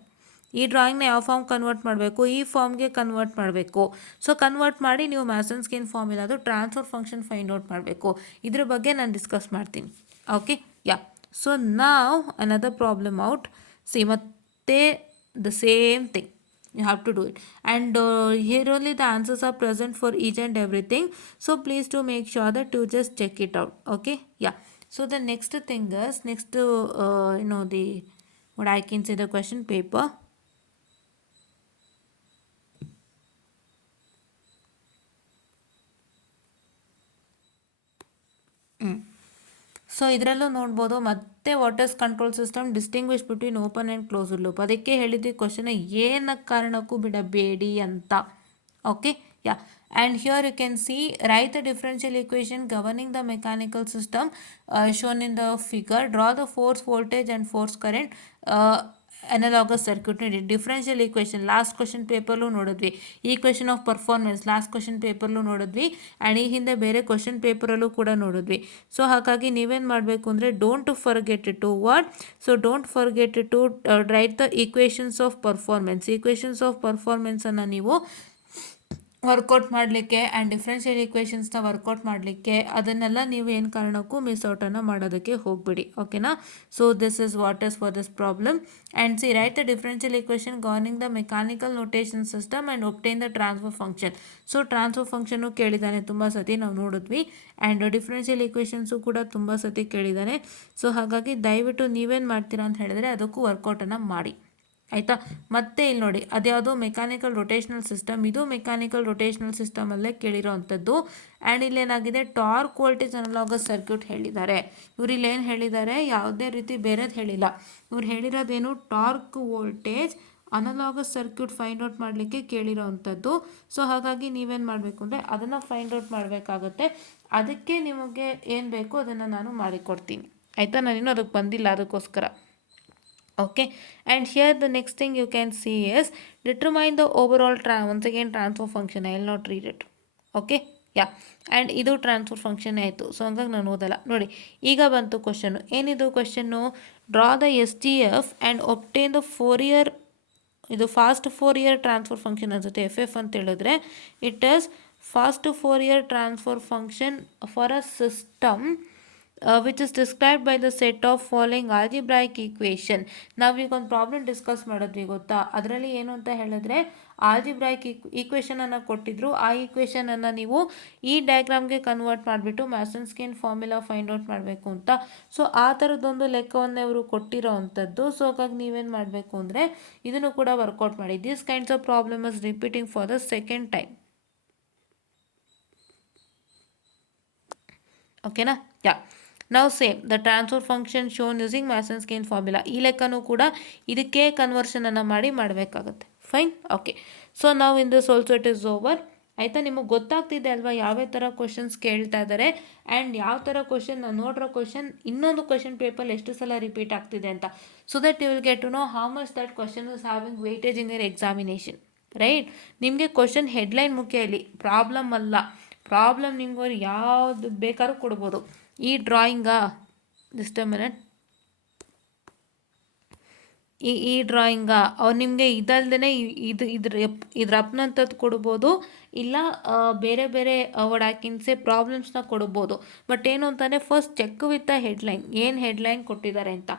ಈ ಡ್ರಾಯಿಂಗ್ನ ಯಾವ ಫಾರ್ಮ್ ಕನ್ವರ್ಟ್ ಮಾಡಬೇಕು, ಈ ಫಾರ್ಮ್ಗೆ ಕನ್ವರ್ಟ್ ಮಾಡಬೇಕು. ಸೊ ಕನ್ವರ್ಟ್ ಮಾಡಿ ನೀವು ಮ್ಯಾಸನ್ಸ್ ಗೇನ್ ಫಾರ್ಮುಲಾ ಅದು ಟ್ರಾನ್ಸ್ಫರ್ ಫಂಕ್ಷನ್ ಫೈಂಡ್ ಔಟ್ ಮಾಡಬೇಕು. ಇದ್ರ ಬಗ್ಗೆ ನಾನು ಡಿಸ್ಕಸ್ ಮಾಡ್ತೀನಿ. ಓಕೆ. ಯಾ. ಸೊ ನಾವ್ ಅನದರ್ ಪ್ರಾಬ್ಲಮ್ ಔಟ್. ಮತ್ತೆ the same thing. You have to do it. And here only the answers are present for each and everything. So please do make sure that you just check it out. Okay. Yeah. So the next thing is, next the what I can say, the question paper. So ಇದರಲ್ಲೂ ನೋಡ್ಬೋದು ಮತ್ತೆ waters control system distinguish between open and closed loop. ಅದಕ್ಕೆ ಹೇಳಿದ್ವಿ question ಏನ ಕಾರಣಕ್ಕೂ ಬಿಡಬೇಡಿ ಅಂತ. Okay. Yeah. And here you can see write the differential equation governing the mechanical system shown in the figure. Draw the force, voltage and force current analogous circuit. ನೋಡಿ, differential equation last question ಪೇಪರ್ಲು ನೋಡಿದ್ವಿ. Equation of performance last question ಪೇಪರ್ಲು ನೋಡಿದ್ವಿ. And ಈ ಹಿಂದೆ ಬೇರೆ question ಪೇಪರಲ್ಲೂ ಕೂಡ ನೋಡಿದ್ವಿ. ಸೊ ಹಾಗಾಗಿ ನೀವೇನು ಮಾಡಬೇಕು ಅಂದರೆ, don't forget to what, so don't forget to write the equations of performance. Equations of ಪರ್ಫಾರ್ಮೆನ್ಸನ್ನು ನೀವು ವರ್ಕೌಟ್ ಮಾಡಲಿಕ್ಕೆ ಆ್ಯಂಡ್ ಡಿಫ್ರೆನ್ಷಿಯಲ್ ಈಕ್ವೇಷನ್ಸ್ನ ವರ್ಕೌಟ್ ಮಾಡಲಿಕ್ಕೆ ಅದನ್ನೆಲ್ಲ ನೀವು ಏನು ಕಾರಣಕ್ಕೂ ಮಿಸ್ ಔಟನ್ನು ಮಾಡೋದಕ್ಕೆ ಹೋಗ್ಬಿಡಿ. ಓಕೆನಾ. So this is what is for this problem. And see write the differential equation governing the mechanical notation system and obtain the transfer function. So transfer ಫಂಕ್ಷನ್ನು ಕೇಳಿದ್ದಾನೆ ತುಂಬ ಸತಿ, ನಾವು ನೋಡಿದ್ವಿ. ಆ್ಯಂಡ್ ಡಿಫ್ರೆನ್ಷಿಯಲ್ ಈಕ್ವೇಷನ್ಸು ಕೂಡ ತುಂಬ ಸತಿ ಕೇಳಿದ್ದಾನೆ. ಸೊ ಹಾಗಾಗಿ ದಯವಿಟ್ಟು ನೀವೇನು ಮಾಡ್ತೀರಾ ಅಂತ ಹೇಳಿದ್ರೆ ಅದಕ್ಕೂ ವರ್ಕೌಟನ್ನು ಮಾಡಿ, ಆಯಿತಾ. ಮತ್ತೆ ಇಲ್ಲಿ ನೋಡಿ, ಅದ್ಯಾವುದು ಮೆಕ್ಯಾನಿಕಲ್ ರೊಟೇಷನಲ್ ಸಿಸ್ಟಮ್. ಇದು ಮೆಕ್ಯಾನಿಕಲ್ ರೊಟೇಷನಲ್ ಸಿಸ್ಟಮಲ್ಲೇ ಕೇಳಿರೋ ಅಂಥದ್ದು. ಆ್ಯಂಡ್ ಇಲ್ಲೇನಾಗಿದೆ, ಟಾರ್ಕ್ ವೋಲ್ಟೇಜ್ ಅನಲಾಗಸ್ ಸರ್ಕ್ಯೂಟ್ ಹೇಳಿದ್ದಾರೆ. ಇವ್ರು ಇಲ್ಲೇನು ಹೇಳಿದ್ದಾರೆ, ಯಾವುದೇ ರೀತಿ ಬೇರೆದು ಹೇಳಿಲ್ಲ. ಇವ್ರು ಹೇಳಿರೋದೇನು, torque voltage analogous circuit find out ಮಾಡಲಿಕ್ಕೆ ಕೇಳಿರೋ ಅಂಥದ್ದು. ಸೊ ಹಾಗಾಗಿ ನೀವೇನು ಮಾಡಬೇಕು ಅಂದರೆ ಅದನ್ನು ಫೈಂಡ್ ಔಟ್ ಮಾಡಬೇಕಾಗುತ್ತೆ. ಅದಕ್ಕೆ ನಿಮಗೆ ಏನು ಬೇಕೋ ಅದನ್ನು ನಾನು ಮಾಡಿಕೊಡ್ತೀನಿ, ಆಯಿತಾ. ನಾನಿನ್ನೂ ಅದಕ್ಕೆ ಬಂದಿಲ್ಲ, ಅದಕ್ಕೋಸ್ಕರ. Okay, and here the next thing you can see is determine the overall once again transfer function. I will not read it. Okay, yeah. And ಇದು ಟ್ರಾನ್ಸ್ಫರ್ ಫಂಕ್ಷನ್ ಆಯಿತು. ಸೊ ಹಂಗಾಗಿ ನಾನು ಓದಲ್ಲ. ನೋಡಿ, ಈಗ ಬಂತು ಕ್ವಶನ್ನು. ಏನಿದು question, draw the S T F and obtain the 4-year, ಇದು ಫಾಸ್ಟ್ 4-year ಟ್ರಾನ್ಸ್ಫರ್ ಫಂಕ್ಷನ್ ಅನ್ಸುತ್ತೆ, ಎಫ್ ಎಫ್ ಅಂತ ಹೇಳಿದ್ರೆ. It is fast 4-year transfer function for a system which is described by the set of following algebraic equation. ನಾವೀಗ ಒಂದು problem discuss ಮಾಡಿದ್ವಿ ಗೊತ್ತಾ. ಅದರಲ್ಲಿ ಏನು ಅಂತ ಹೇಳಿದ್ರೆ, ಆಲ್ಜಿಬ್ರಾಯಿಕ್ ಈಕ್ವೇಷನನ್ನು ಕೊಟ್ಟಿದ್ರು. ಆ ಈಕ್ವೇಷನನ್ನು ನೀವು ಈ ಡಯಾಗ್ರಾಮ್ಗೆ ಕನ್ವರ್ಟ್ ಮಾಡಿಬಿಟ್ಟು ಮ್ಯಾಸನ್ಸ್ಕಿನ್ ಫಾರ್ಮುಲಾ ಫೈಂಡ್ ಔಟ್ ಮಾಡಬೇಕು ಅಂತ. ಸೊ ಆ ಥರದ್ದೊಂದು ಲೆಕ್ಕವನ್ನು ಇವರು ಕೊಟ್ಟಿರೋ ಅಂಥದ್ದು. ಸೊ ಹಾಗಾಗಿ ನೀವೇನು ಮಾಡಬೇಕು ಅಂದರೆ ಇದನ್ನು ಕೂಡ ವರ್ಕೌಟ್ ಮಾಡಿ. This kinds of problem is repeating for the second time. ಓಕೆನಾ. ಯಾ. ನಾವು same the transfer function shown using Mason's gain formula. ಈ ಲೆಕ್ಕನೂ ಕೂಡ ಇದಕ್ಕೆ ಕನ್ವರ್ಷನನ್ನು ಮಾಡಬೇಕಾಗುತ್ತೆ. ಫೈನ್. ಓಕೆ. ಸೊ ನಾವು in this also it is over, ಆಯಿತಾ. ನಿಮಗೆ ಗೊತ್ತಾಗ್ತಿದೆ ಅಲ್ವಾ ಯಾವ್ಯಾವ ಥರ ಕ್ವಶನ್ಸ್ ಕೇಳ್ತಾ ಇದ್ದಾರೆ ಆ್ಯಂಡ್ ಯಾವ ಥರ ಕ್ವಶನ್, ನಾನು ನೋಡಿರೋ ಕ್ವಶನ್ ಇನ್ನೊಂದು ಕ್ವಶನ್ ಪೇಪರ್ ಎಷ್ಟು ಸಲ ರಿಪೀಟ್ ಆಗ್ತಿದೆ ಅಂತ. So that you will get to know how much that question is having weightage in your examination, right. ನಿಮಗೆ ಕ್ವಶನ್ ಹೆಡ್ಲೈನ್ ಮುಖ್ಯ ಇಲ್ಲಿ, ಪ್ರಾಬ್ಲಮ್ ಅಲ್ಲ. ಪ್ರಾಬ್ಲಮ್ ನಿಮ್ಗೆ ಯಾವುದು ಬೇಕಾದ್ರೂ ಕೊಡ್ಬೋದು. ಈ ಡ್ರಾಯಿಂಗಾ, ಜಸ್ಟ್ ಅ ಮಿನಿಟ್, ಈ ಡ್ರಾಯಿಂಗಾ ಅವ್ರು ನಿಮಗೆ ಇದಲ್ದೇ ಇದ್ರ ಅಪ್ನಂಥದ್ದು ಕೊಡ್ಬೋದು, ಇಲ್ಲ ಬೇರೆ ಬೇರೆ ಒಡಾಕಿನ್ಸೆ ಪ್ರಾಬ್ಲಮ್ಸ್ನ ಕೊಡ್ಬೋದು. ಬಟ್ ಏನು ಅಂತಂದರೆ first check with the headline, ಏನು ಹೆಡ್ಲೈನ್ ಕೊಟ್ಟಿದ್ದಾರೆ ಅಂತ.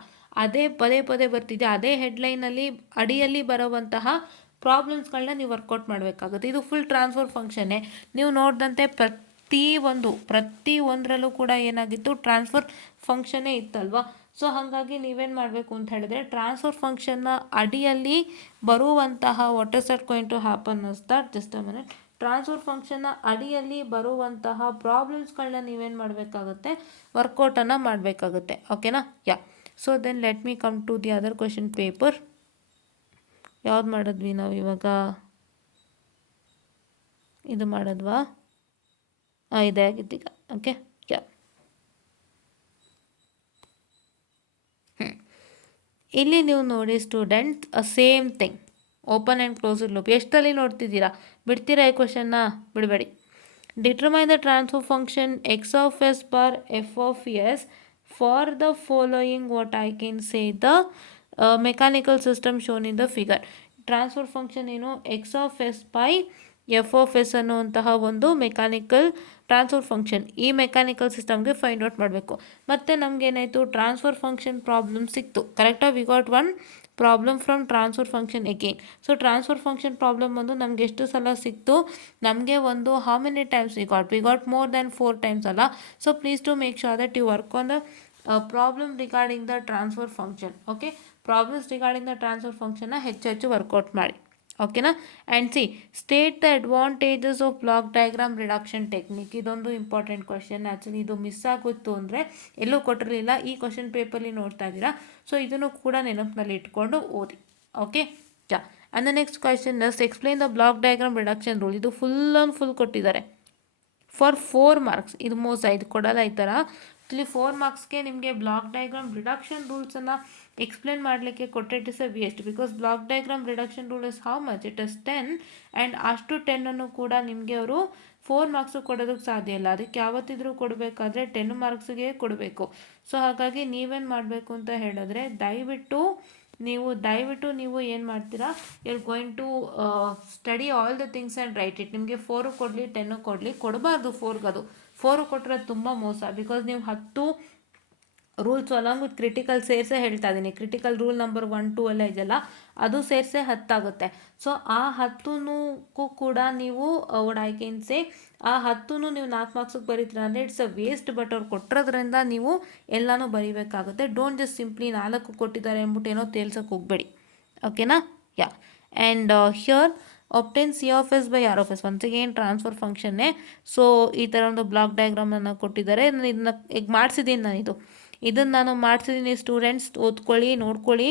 ಅದೇ ಪದೇ ಪದೇ ಬರ್ತಿದೆ, ಅದೇ ಹೆಡ್ಲೈನಲ್ಲಿ ಅಡಿಯಲ್ಲಿ ಬರುವಂತಹ ಪ್ರಾಬ್ಲಮ್ಸ್ಗಳನ್ನ ನೀವು ವರ್ಕೌಟ್ ಮಾಡಬೇಕಾಗುತ್ತೆ. ಇದು ಫುಲ್ ಟ್ರಾನ್ಸ್ಫರ್ ಫಂಕ್ಷನ್ನೇ. ನೀವು ನೋಡಿದಂತೆ ಪ್ರತಿ ಒಂದರಲ್ಲೂ ಕೂಡ ಏನಾಗಿತ್ತು, ಟ್ರಾನ್ಸ್ಫರ್ ಫಂಕ್ಷನ್ನೇ ಇತ್ತಲ್ವಾ. ಸೊ ಹಾಗಾಗಿ ನೀವೇನು ಮಾಡಬೇಕು ಅಂತ ಹೇಳಿದ್ರೆ, ಟ್ರಾನ್ಸ್ಫರ್ ಫಂಕ್ಷನ್ನ ಅಡಿಯಲ್ಲಿ ಬರುವಂತಹ what is that going to happen is that, just a minute, transfer ಫಂಕ್ಷನ್ನ ಅಡಿಯಲ್ಲಿ ಬರುವಂತಹ ಪ್ರಾಬ್ಲಮ್ಸ್ಗಳನ್ನ ನೀವೇನು ಮಾಡಬೇಕಾಗುತ್ತೆ, ವರ್ಕೌಟನ್ನು ಮಾಡಬೇಕಾಗುತ್ತೆ. ಓಕೆನಾ. Yeah. So then let me come to the other question paper. ಯಾವ್ದು ಮಾಡಿದ್ವಿ ನಾವು ಇವಾಗ, ಇದು ಮಾಡಿದ್ವಾ, ಇದೇ ಆಗಿದ್ದೀಗ. ಓಕೆ. ಯಾ. ಇಲ್ಲಿ ನೀವು ನೋಡಿ student, same thing, open and closed loop. ಎಷ್ಟಲ್ಲಿ ನೋಡ್ತಿದ್ದೀರಾ, ಬಿಡ್ತೀರಾ ಈ ಕ್ವಶನ್ನ, ಬಿಡಬೇಡಿ. Determine the transfer function X of S bar F of S for the following what I can say the mechanical system shown in the figure. Transfer function ಏನು, X of S by F of S ಅನ್ನುವಂತಹ ಒಂದು mechanical transfer function. ಈ mechanical ಸಿಸ್ಟಮ್ಗೆ find out ಮಾಡಬೇಕು. ಮತ್ತು ನಮಗೇನಾಯಿತು, transfer function problem ಸಿಕ್ತು, ಕರೆಕ್ಟಾಗಿ. V got one problem from transfer function again. So transfer function problem ಬಂದು ನಮ್ಗೆ ಎಷ್ಟು ಸಲ ಸಿಕ್ತು, ನಮಗೆ ಒಂದು how many times we got more then 4 times ಅಲ್ಲ. So please to make sure that you work on the problem regarding the transfer function. Okay, problems regarding the transfer ಫಂಕ್ಷನ್ನ ಹೆಚ್ಚು ವರ್ಕೌಟ್ ಮಾಡಿ. ಓಕೆನಾ. And see state the advantages of block diagram reduction technique. ಇದೊಂದು important question. Actually ಇದು miss ಆಗುತ್ತು ಅಂದರೆ ಎಲ್ಲೂ ಕೊಟ್ಟಿರಲಿಲ್ಲ, ಈ question ಪೇಪರ್ಲಿ ನೋಡ್ತಾ ಇದ್ದೀರಾ. ಸೊ ಇದನ್ನು ಕೂಡ ನೆನಪಿನಲ್ಲಿ ಇಟ್ಕೊಂಡು ಓದಿ. Okay yeah. And the next question is explain the block diagram reduction rule. ಇದು ಫುಲ್ ಕೊಟ್ಟಿದ್ದಾರೆ ಫಾರ್ 4 ಮಾರ್ಕ್ಸ್. ಇದು ಮೋಸ, ಇದು ಕೊಡಲ್ಲ ಈ ಥರ. ಇಲ್ಲಿ 4 ಮಾರ್ಕ್ಸ್ಗೆ ನಿಮಗೆ ಬ್ಲಾಕ್ ಡಯಾಗ್ರಾಮ್ ರಿಡಕ್ಷನ್ ರೂಲ್ಸನ್ನು ಎಕ್ಸ್ಪ್ಲೇನ್ ಮಾಡಲಿಕ್ಕೆ ಕೊಟ್ಟೆ. It is a waste, because block diagram reduction rule is how much, it is 10. And ಅಷ್ಟು 10 ಕೂಡ ನಿಮಗೆ ಅವರು 4 ಮಾರ್ಕ್ಸು ಕೊಡೋದಕ್ಕೆ ಸಾಧ್ಯ ಇಲ್ಲ. ಅದಕ್ಕೆ ಯಾವತ್ತಿದ್ರೂ ಕೊಡಬೇಕಾದ್ರೆ 10 ಮಾರ್ಕ್ಸಿಗೆ ಕೊಡಬೇಕು. ಸೊ ಹಾಗಾಗಿ ನೀವೇನು ಮಾಡಬೇಕು ಅಂತ ಹೇಳಿದ್ರೆ, ದಯವಿಟ್ಟು ನೀವು ಏನು ಮಾಡ್ತೀರಾ, you are going to study all the things and write it. ನಿಮಗೆ 4 ಕೊಡಲಿ 10 ಕೊಡಲಿ, ಕೊಡಬಾರ್ದು 4ಗೆ. ಅದು 4 ಕೊಟ್ಟರೆ ತುಂಬ ಮೋಸ, ಬಿಕಾಸ್ ನೀವು 10 ರೂಲ್ಸ್ ಅಲಾಂಗ್ ವಿತ್ ಕ್ರಿಟಿಕಲ್ ಸೇರಿಸೇ ಹೇಳ್ತಾ ಇದ್ದೀನಿ. ಕ್ರಿಟಿಕಲ್ ರೂಲ್ ನಂಬರ್ 1, 2 ಎಲ್ಲ ಇದೆಯಲ್ಲ, ಅದು ಸೇರಿಸೇ 10 ಆಗುತ್ತೆ. ಸೊ ಆ 10ಕ್ಕೂ ಕೂಡ ನೀವು ಓಡಾಯ್ಕೆನ್ಸೆ ಆ 10 ನೀವು 4 ಮಾರ್ಕ್ಸಿಗೆ ಬರೀತೀರ ಅಂದರೆ ಇಟ್ಸ್ ಅ ವೇಸ್ಟ್. ಬಟ್ ಅವ್ರು ಕೊಟ್ಟಿರೋದ್ರಿಂದ ನೀವು ಎಲ್ಲನೂ ಬರೀಬೇಕಾಗುತ್ತೆ. ಡೋಂಟ್ ಜಸ್ಟ್ ಸಿಂಪ್ಲಿ 4 ಕೊಟ್ಟಿದ್ದಾರೆ ಅಂದ್ಬಿಟ್ಟು ಏನೋ ತೇಲ್ಸೋಕೆ ಹೋಗಬೇಡಿ. ಓಕೆನಾ. Yeah. And here obtain C of S by R of S. once again transfer ಫಂಕ್ಷನ್ನೇ. ಸೊ ಈ ಥರ ಒಂದು ಬ್ಲಾಕ್ ಡಯಾಗ್ರಾಮನ್ನು ಕೊಟ್ಟಿದ್ದಾರೆ. ನಾನು ಇದನ್ನ ಈಗ ಮಾಡಿಸಿದ್ದೀನಿ. ಇದನ್ನು ನಾನು ಮಾಡಿಸಿದ್ದೀನಿ. ಸ್ಟೂಡೆಂಟ್ಸ್ ಓದ್ಕೊಳ್ಳಿ, ನೋಡ್ಕೊಳ್ಳಿ.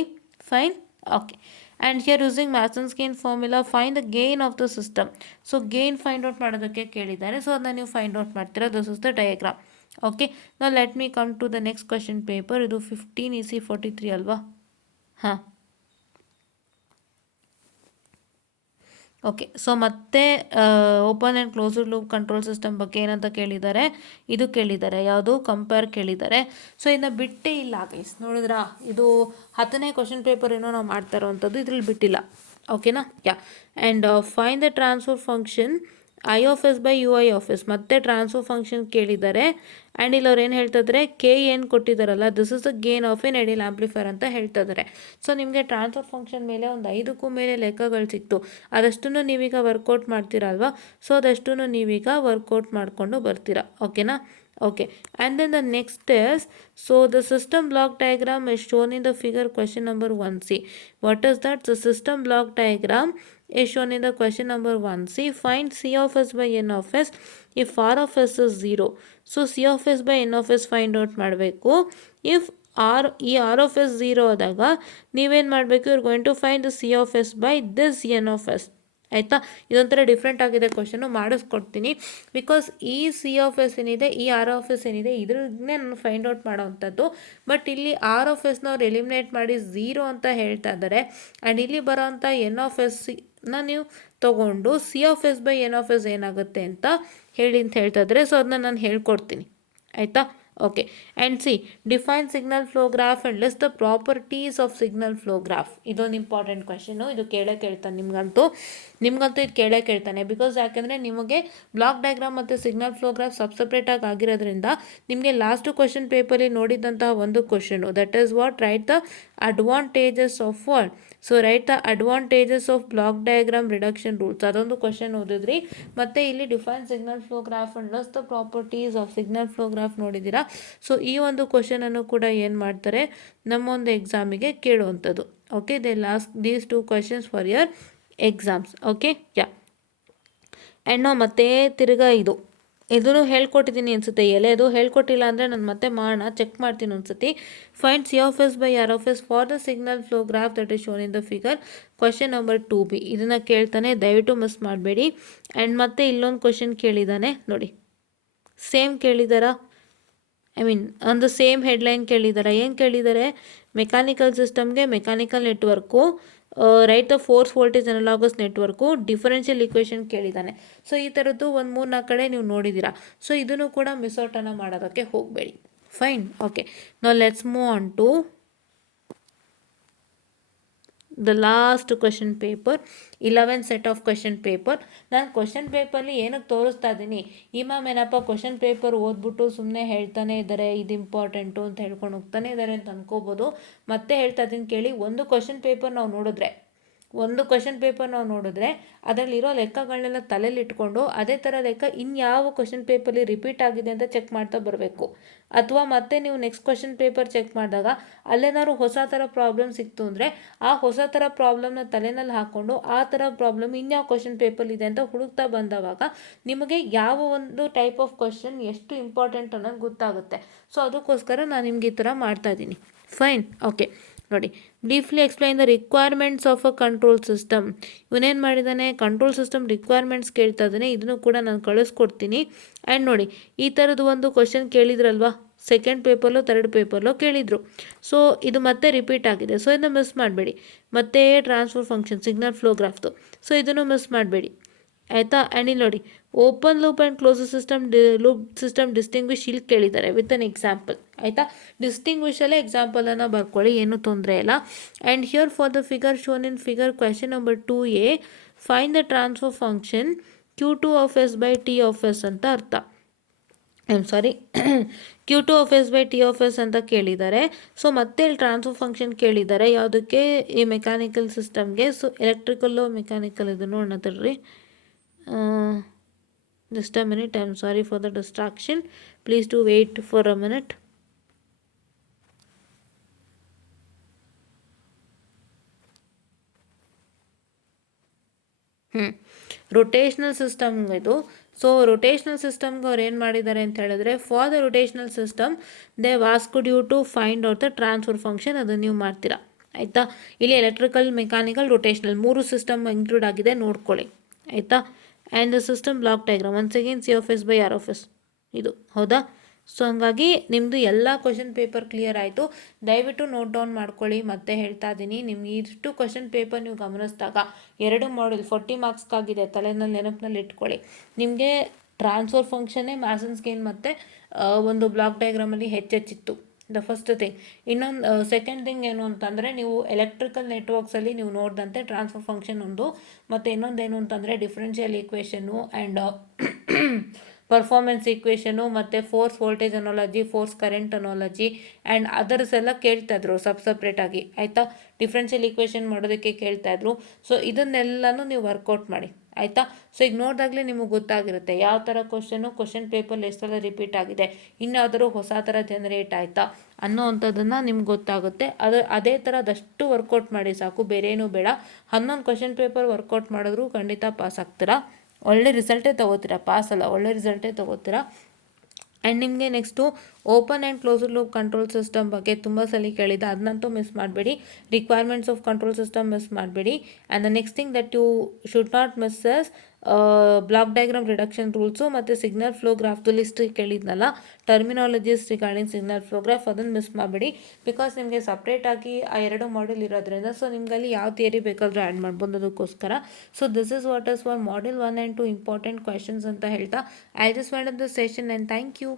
Fine. Okay. And here using Mason's gain formula find the gain of the system. So gain find out ಮಾಡೋದಕ್ಕೆ ಕೇಳಿದ್ದಾರೆ. ಸೊ ಅದನ್ನ ನೀವು ಫೈಂಡ್ ಔಟ್ ಮಾಡ್ತೀರಾ. This is the diagram. Okay. Now let me come to the next question paper. ಇದು 15 EC 43 ಅಲ್ವಾ? ಹಾಂ. Okay. So ಮತ್ತೆ open and closed loop control system ಬಗ್ಗೆ ಏನಂತ ಕೇಳಿದ್ದಾರೆ, ಇದು ಕೇಳಿದ್ದಾರೆ. ಯಾವುದು? ಕಂಪೇರ್ ಕೇಳಿದ್ದಾರೆ. ಸೊ ಇದನ್ನ ಬಿಟ್ಟೇ ಇಲ್ಲ ಗೈಸ್, ನೋಡಿದ್ರಾ? ಇದು 10ನೇ ಕ್ವಶನ್ ಪೇಪರ್ ಏನೋ ನಾವು ಮಾಡ್ತಾ ಇರೋವಂಥದ್ದು, ಇದ್ರಲ್ಲಿ ಬಿಟ್ಟಿಲ್ಲ. ಓಕೆನಾ. Yeah. And find the transfer function I of S by U I of S. ಮತ್ತೆ ಟ್ರಾನ್ಸ್ಫರ್ ಫಂಕ್ಷನ್ ಕೇಳಿದ್ದಾರೆ. ಆ್ಯಂಡ್ ಇಲ್ಲಿ ಅವ್ರು ಏನು ಹೇಳ್ತಿದ್ದಾರೆ, ಕೆ ಏನು ಕೊಟ್ಟಿದ್ದಾರಲ್ಲ, this is the gain of an ideal amplifier ಅಂತ ಹೇಳ್ತಾ ಇದ್ದಾರೆ. ಸೊ ನಿಮಗೆ ಟ್ರಾನ್ಸ್ಫರ್ ಫಂಕ್ಷನ್ ಮೇಲೆ ಒಂದು 5ಕ್ಕೂ ಮೇಲೆ ಲೆಕ್ಕಗಳು ಸಿಕ್ತು. ಅದಷ್ಟನ್ನು ನೀವೀಗ ವರ್ಕೌಟ್ ಮಾಡ್ತೀರಲ್ವಾ? ಸೊ ಅದಷ್ಟನ್ನು ನೀವೀಗ ವರ್ಕೌಟ್ ಮಾಡಿಕೊಂಡು ಬರ್ತೀರಾ. ಓಕೆನಾ. Okay, and then the next is, so the system block diagram is shown in the figure question number 1c. What is that? The system block diagram is shown in the question number 1c. Find C of S by N of S if R of S is 0. So C of S by N of S find out ಮಾಡಬೇಕು. If ಈ R of S 0 ಆದಾಗ ನೀವೇನು ಮಾಡಬೇಕು, you are going to find the C of S by this N of S. ಆಯಿತಾ? ಇದೊಂಥರ different ಆಗಿದೆ question, ಮಾಡಿಸ್ಕೊಡ್ತೀನಿ. Because ಈ C of S ಏನಿದೆ, ಈ ಆರ್ ಆಫ್ ಎಸ್ ಏನಿದೆ, ಇದ್ರನ್ನೇ ನಾನು ಫೈಂಡ್ ಔಟ್ ಮಾಡೋವಂಥದ್ದು. ಬಟ್ ಇಲ್ಲಿ ಆರ್ ಆಫ್ ಎಸ್ನ ಅವ್ರು ಎಲಿಮಿನೇಟ್ ಮಾಡಿ 0 ಅಂತ ಹೇಳ್ತಾ ಇದ್ದಾರೆ. ಆ್ಯಂಡ್ ಇಲ್ಲಿ ಬರೋವಂಥ ಎನ್ ಆಫ್ ಎಸ್ನ ನೀವು ತೊಗೊಂಡು C of S by N of S ಏನಾಗುತ್ತೆ ಅಂತ ಹೇಳ್ತಾ ಇದ್ದಾರೆ. ಸೊ ಅದನ್ನ ನಾನು ಹೇಳ್ಕೊಡ್ತೀನಿ. ಆಯಿತಾ? Okay. And C define signal flow graph and list the properties of signal flow graph. ಇದೊಂದು ಇಂಪಾರ್ಟೆಂಟ್ ಕ್ವಶನು. ಇದು ಕೇಳ್ತಾನೆ ನಿಮಗಂತೂ ಇದು ಕೇಳ್ತಾನೆ. ಬಿಕಾಸ್ ಯಾಕೆಂದರೆ ನಿಮಗೆ ಬ್ಲಾಕ್ ಡಯಾಗ್ರಾಮ್ ಮತ್ತು ಸಿಗ್ನಲ್ ಫ್ಲೋ ಗ್ರಾಫ್ ಸಪ್ರೇಟಾಗಿ ಆಗಿರೋದ್ರಿಂದ ನಿಮಗೆ ಲಾಸ್ಟ್ ಕ್ವಶನ್ ಪೇಪರಲ್ಲಿ ನೋಡಿದಂತಹ ಒಂದು question, that is what, write the advantages of what. So right the advantages of block diagram reduction rules, ಅದೊಂದು ಕ್ವಶನ್ ಓದಿದ್ರಿ. ಮತ್ತು ಇಲ್ಲಿ define signal flow graph and list the properties of signal flow graph ನೋಡಿದ್ದೀರಾ. ಸೊ ಈ ಒಂದು ಕ್ವಶನನ್ನು ಕೂಡ ಏನು ಮಾಡ್ತಾರೆ, ನಮ್ಮೊಂದು ಎಕ್ಸಾಮಿಗೆ ಕೇಳುವಂಥದ್ದು. Okay, they last these 2 questions for your exams. Okay. Yeah. And ನಾವು ಮತ್ತೆ ತಿರ್ಗಾ ಇದನ್ನು ಹೇಳ್ಕೊಟ್ಟಿದ್ದೀನಿ ಅನಿಸುತ್ತೆ. ಎಲೆದು ಹೇಳ್ಕೊಟ್ಟಿಲ್ಲ ಅಂದರೆ ನಾನು ಮತ್ತೆ ಮಾಡೋಣ, ಚೆಕ್ ಮಾಡ್ತೀನಿ ಒಂದ್ಸತಿ. Find C of S by R of S for the signal flow graph that is shown in the figure. Question number 2b. ಇದನ್ನು ಕೇಳ್ತಾನೆ, ದಯವಿಟ್ಟು ಮಿಸ್ ಮಾಡಬೇಡಿ. ಆ್ಯಂಡ್ ಮತ್ತೆ ಇಲ್ಲೊಂದು ಕ್ವಶನ್ ಕೇಳಿದ್ದಾನೆ ನೋಡಿ, ಸೇಮ್ ಕೇಳಿದಾರಾ, ಆನ್ ದ ಸೇಮ್ ಹೆಡ್ಲೈನ್ ಕೇಳಿದ್ದಾರೆ. ಏನು ಕೇಳಿದ್ದಾರೆ, ಮೆಕ್ಯಾನಿಕಲ್ ಸಿಸ್ಟಮ್ಗೆ mechanical network, write the force voltage analogous network, differential equation ಕೇಳಿದ್ದಾನೆ. ಸೊ ಈ ಥರದ್ದು ಒಂದು 3-4 ಕಡೆ ನೀವು ನೋಡಿದ್ದೀರಾ. ಸೊ ಇದನ್ನು ಕೂಡ ಮಿಸ್ ಔಟನ್ನು ಮಾಡೋದಕ್ಕೆ ಹೋಗಬೇಡಿ. Fine. Okay, now let's move on to the last question paper 11 set of question paper. ನಾನು ಕ್ವಶನ್ ಪೇಪರ್ಲಿ ಏನಕ್ಕೆ ತೋರಿಸ್ತಾ ಇದ್ದೀನಿ, ಈ ಮ್ಯಾಮ್ ಏನಪ್ಪ ಕ್ವಶನ್ ಪೇಪರ್ ಓದ್ಬಿಟ್ಟು ಸುಮ್ಮನೆ ಹೇಳ್ತಾನೆ ಇದ್ದಾರೆ ಇದು ಇಂಪಾರ್ಟೆಂಟು ಅಂತ ಹೇಳ್ಕೊಂಡು ಹೋಗ್ತಾನೆ ಇದ್ದಾರೆ ಅಂತ ಅನ್ಕೋಬೋದು. ಮತ್ತೆ ಹೇಳ್ತಾ ಇದ್ದೀನಿ ಕೇಳಿ, ಒಂದು ಕ್ವಶನ್ ಪೇಪರ್ ನಾವು ನೋಡಿದ್ರೆ ಅದರಲ್ಲಿರೋ ಲೆಕ್ಕಗಳನ್ನೆಲ್ಲ ತಲೆಯಲ್ಲಿ ಇಟ್ಕೊಂಡು ಅದೇ ಥರ ಲೆಕ್ಕ ಇನ್ಯಾವ ಕ್ವಶನ್ ಪೇಪರ್ಲಿ ರಿಪೀಟ್ ಆಗಿದೆ ಅಂತ ಚೆಕ್ ಮಾಡ್ತಾ ಬರಬೇಕು. ಅಥವಾ ಮತ್ತೆ ನೀವು ನೆಕ್ಸ್ಟ್ ಕ್ವಶನ್ ಪೇಪರ್ ಚೆಕ್ ಮಾಡಿದಾಗ ಅಲ್ಲೇನಾದ್ರು ಹೊಸ ಥರ ಪ್ರಾಬ್ಲಮ್ ಸಿಕ್ತು ಅಂದರೆ ಆ ಹೊಸ ಥರ ಪ್ರಾಬ್ಲಮ್ನ ತಲೆನಲ್ಲಿ ಹಾಕ್ಕೊಂಡು ಆ ಥರ ಪ್ರಾಬ್ಲಮ್ ಇನ್ಯಾವ ಕ್ವಶನ್ ಪೇಪರ್ ಇದೆ ಅಂತ ಹುಡುಕ್ತಾ ಬಂದವಾಗ ನಿಮಗೆ ಯಾವ ಒಂದು ಟೈಪ್ ಆಫ್ ಕ್ವಶನ್ ಎಷ್ಟು ಇಂಪಾರ್ಟೆಂಟ್ ಅನ್ನೋದು ಗೊತ್ತಾಗುತ್ತೆ. ಸೊ ಅದಕ್ಕೋಸ್ಕರ ನಾನು ನಿಮ್ಗೆ ಈ ಥರ ಮಾಡ್ತಾ ಇದ್ದೀನಿ. Fine, okay. ನೋಡಿ, briefly explain the requirements of a control system. ಇವನೇನು ಮಾಡಿದ್ದಾನೆ, ಕಂಟ್ರೋಲ್ ಸಿಸ್ಟಮ್ ರಿಕ್ವೈರ್ಮೆಂಟ್ಸ್ ಕೇಳ್ತಾ ಇದ್ದಾನೆ. ಇದನ್ನು ಕೂಡ ನಾನು ಕಳಿಸ್ಕೊಡ್ತೀನಿ. ಆ್ಯಂಡ್ ನೋಡಿ, ಈ ಥರದ್ದು ಒಂದು ಕ್ವಶನ್ ಕೇಳಿದ್ರಲ್ವಾ, ಸೆಕೆಂಡ್ ಪೇಪರ್ಲೋ ಥರ್ಡ್ ಪೇಪರ್ಲೋ ಕೇಳಿದರು. ಸೊ ಇದು ಮತ್ತೆ ರಿಪೀಟ್ ಆಗಿದೆ. ಸೊ ಇದನ್ನು ಮಿಸ್ ಮಾಡಬೇಡಿ. ಮತ್ತೆ ಟ್ರಾನ್ಸ್ಫರ್ ಫಂಕ್ಷನ್ ಸಿಗ್ನಲ್ ಫ್ಲೋ ಗ್ರಾಫ್ದು. ಸೊ ಇದನ್ನು ಮಿಸ್ ಮಾಡಬೇಡಿ, ಆಯಿತಾ. ಆ್ಯಂಡ್ ಇಲ್ಲಿ ನೋಡಿ, open loop and close system distinguish ಇಲ್ಲಿ ಕೇಳಿದ್ದಾರೆ ವಿತ್ ಅನ್ ಎಕ್ಸಾಂಪಲ್, ಆಯಿತಾ. ಡಿಸ್ಟಿಂಗ್ವಿಶಲ್ಲೇ ಎಕ್ಸಾಂಪಲನ್ನು ಬರ್ಕೊಳ್ಳಿ, ಏನೂ ತೊಂದರೆ ಇಲ್ಲ. And here for the figure shown in figure question number 2A, find the transfer function Q2 of S by T of S ಅಂತ ಅರ್ಥ. Q2 of S by T of S ಅಂತ ಕೇಳಿದ್ದಾರೆ. So ಮತ್ತೆ ಇಲ್ಲಿ ಟ್ರಾನ್ಸ್ಫರ್ ಫಂಕ್ಷನ್ ಕೇಳಿದ್ದಾರೆ, ಯಾವುದಕ್ಕೆ, ಈ mechanical ಸಿಸ್ಟಮ್ಗೆ. ಸೊ ಎಲೆಕ್ಟ್ರಿಕಲ್ಲು ಮೆಕ್ಯಾನಿಕಲ್ ಇದು ನೋಡೋಣ ತಡ್ರಿ. Just a minute, I'm sorry for the distraction. Please do wait for a minute. Rotational system ಇದು. ಸೊ ರೊಟೇಷ್ನಲ್ ಸಿಸ್ಟಮ್ಗೆ ಅವ್ರು ಏನು ಮಾಡಿದ್ದಾರೆ ಅಂತ ಹೇಳಿದ್ರೆ, for the rotational system they asked you to find out the transfer function. ಅದನ್ನು ನೀವು ಮಾಡ್ತೀರಾ, ಆಯಿತಾ. ಇಲ್ಲಿ electrical, mechanical, rotational 3 system include ಆಗಿದೆ, ನೋಡ್ಕೊಳ್ಳಿ, ಆಯಿತಾ. And the system block diagram once again C of S by R of S ಇದು, ಹೌದಾ. ಸೊ ಹಂಗಾಗಿ ನಿಮ್ಮದು ಎಲ್ಲ ಕ್ವಶನ್ ಪೇಪರ್ ಕ್ಲಿಯರ್ ಆಯಿತು. ದಯವಿಟ್ಟು ನೋಟ್ ಡೌನ್ ಮಾಡ್ಕೊಳ್ಳಿ. ಮತ್ತೆ ಹೇಳ್ತಾ ಇದ್ದೀನಿ, ನಿಮ್ಗೆ ಇಷ್ಟು ಕ್ವಶನ್ ಪೇಪರ್ ನೀವು ಗಮನಿಸಿದಾಗ 2 ಮಾಡ್ಯೂಲ್ 40 ಮಾರ್ಕ್ಸ್ಗಾಗಿದೆ, ತಲೆನಲ್ಲಿ ನೆನಪಿನಲ್ಲಿ ಇಟ್ಕೊಳ್ಳಿ. ನಿಮಗೆ ಟ್ರಾನ್ಸ್ಫರ್ ಫಂಕ್ಷನ್ನೇ ಮ್ಯಾಸನ್ಸ್ ಗೇನ್ ಮತ್ತು ಒಂದು ಬ್ಲಾಕ್ ಡಯಾಗ್ರಾಮಲ್ಲಿ ಹೆಚ್ಚೆಚ್ಚಿತ್ತು, ದ ಫಸ್ಟ್ ಥಿಂಗ್. ಇನ್ನೊಂದು ಸೆಕೆಂಡ್ ಥಿಂಗ್ ಏನು ಅಂತಂದರೆ, ನೀವು ಎಲೆಕ್ಟ್ರಿಕಲ್ ನೆಟ್ವರ್ಕ್ಸಲ್ಲಿ ನೀವು ನೋಡಿದಂತೆ ಟ್ರಾನ್ಸ್ಫರ್ ಫಂಕ್ಷನ್ ಒಂದು, ಮತ್ತು ಇನ್ನೊಂದೇನು ಅಂತಂದರೆ ಡಿಫ್ರೆನ್ಷಿಯಲ್ ಈಕ್ವೇಷನ್ನು ಆ್ಯಂಡ್ ಪರ್ಫಾರ್ಮೆನ್ಸ್ ಈಕ್ವೇಷನು ಮತ್ತು force voltage analogy, force current analogy and others ಎಲ್ಲ ಕೇಳ್ತಾಯಿದ್ರು ಸಪ್ರೇಟಾಗಿ, ಆಯಿತಾ. ಡಿಫ್ರೆನ್ಷಿಯಲ್ ಈಕ್ವೇಷನ್ ಮಾಡೋದಕ್ಕೆ ಕೇಳ್ತಾಯಿದ್ರು. ಸೊ ಇದನ್ನೆಲ್ಲನೂ ನೀವು ವರ್ಕೌಟ್ ಮಾಡಿ, ಆಯಿತಾ. ಸೊ ಈಗ ನೋಡಿದಾಗಲೇ ನಿಮಗೆ ಗೊತ್ತಾಗಿರುತ್ತೆ ಯಾವ ಥರ ಕ್ವಶನ್ ಪೇಪರ್ ಎಷ್ಟೆಲ್ಲ ರಿಪೀಟ್ ಆಗಿದೆ, ಇನ್ಯಾವುದಾದ್ರು ಹೊಸ ಥರ ಜನರೇಟ್ ಆಯಿತಾ ಅನ್ನೋ ಅಂಥದ್ದನ್ನು ನಿಮ್ಗೆ ಗೊತ್ತಾಗುತ್ತೆ. ಅದೇ ಥರದಷ್ಟು ವರ್ಕೌಟ್ ಮಾಡಿ ಸಾಕು, ಬೇರೆ ಏನೂ ಬೇಡ. 11 ಕ್ವಶನ್ ಪೇಪರ್ ವರ್ಕೌಟ್ ಮಾಡಿದ್ರು ಖಂಡಿತ ಪಾಸ್ ಆಗ್ತೀರಾ, ಒಳ್ಳೆ ರಿಸಲ್ಟೇ ತೊಗೋತೀರಾ, ಪಾಸ್ ಅಲ್ಲ ಒಳ್ಳೆ ರಿಸಲ್ಟೇ ತೊಗೋತೀರಾ. ಆ್ಯಂಡ್ ನಿಮಗೆ next open and closed loop control system ಬಗ್ಗೆ ತುಂಬ ಸಲ ಕೇಳಿದೆ, ಅದನ್ನಂತೂ ಮಿಸ್ ಮಾಡಬೇಡಿ. Requirements of control system miss ಮಾಡಬೇಡಿ. And the next thing that you should not miss is block diagram reduction rules ಮತ್ತು ಸಿಗ್ನಲ್ ಫ್ಲೋ ಗ್ರಾಫ್ದು ಲಿಸ್ಟ್ ಕೇಳಿದ್ನಲ್ಲ, terminologies regarding signal flow graph, ಅದನ್ನು ಮಿಸ್ ಮಾಡಬೇಡಿ. ಬಿಕಾಸ್ ನಿಮಗೆ ಸಪ್ರೇಟಾಗಿ ಆ 2 ಮಾಡ್ಯೂಲ್ ಇರೋದ್ರಿಂದ ಸೊ ನಿಮಗಲ್ಲಿ ಯಾವ ಥಿಯರಿ ಬೇಕಾದರೂ ಆ್ಯಡ್ ಮಾಡ್ಬೋದು, ಅದಕ್ಕೋಸ್ಕರ. So this is what is for module 1 and 2 important questions ಅಂತ ಹೇಳ್ತಾ I just wind up the session and thank you.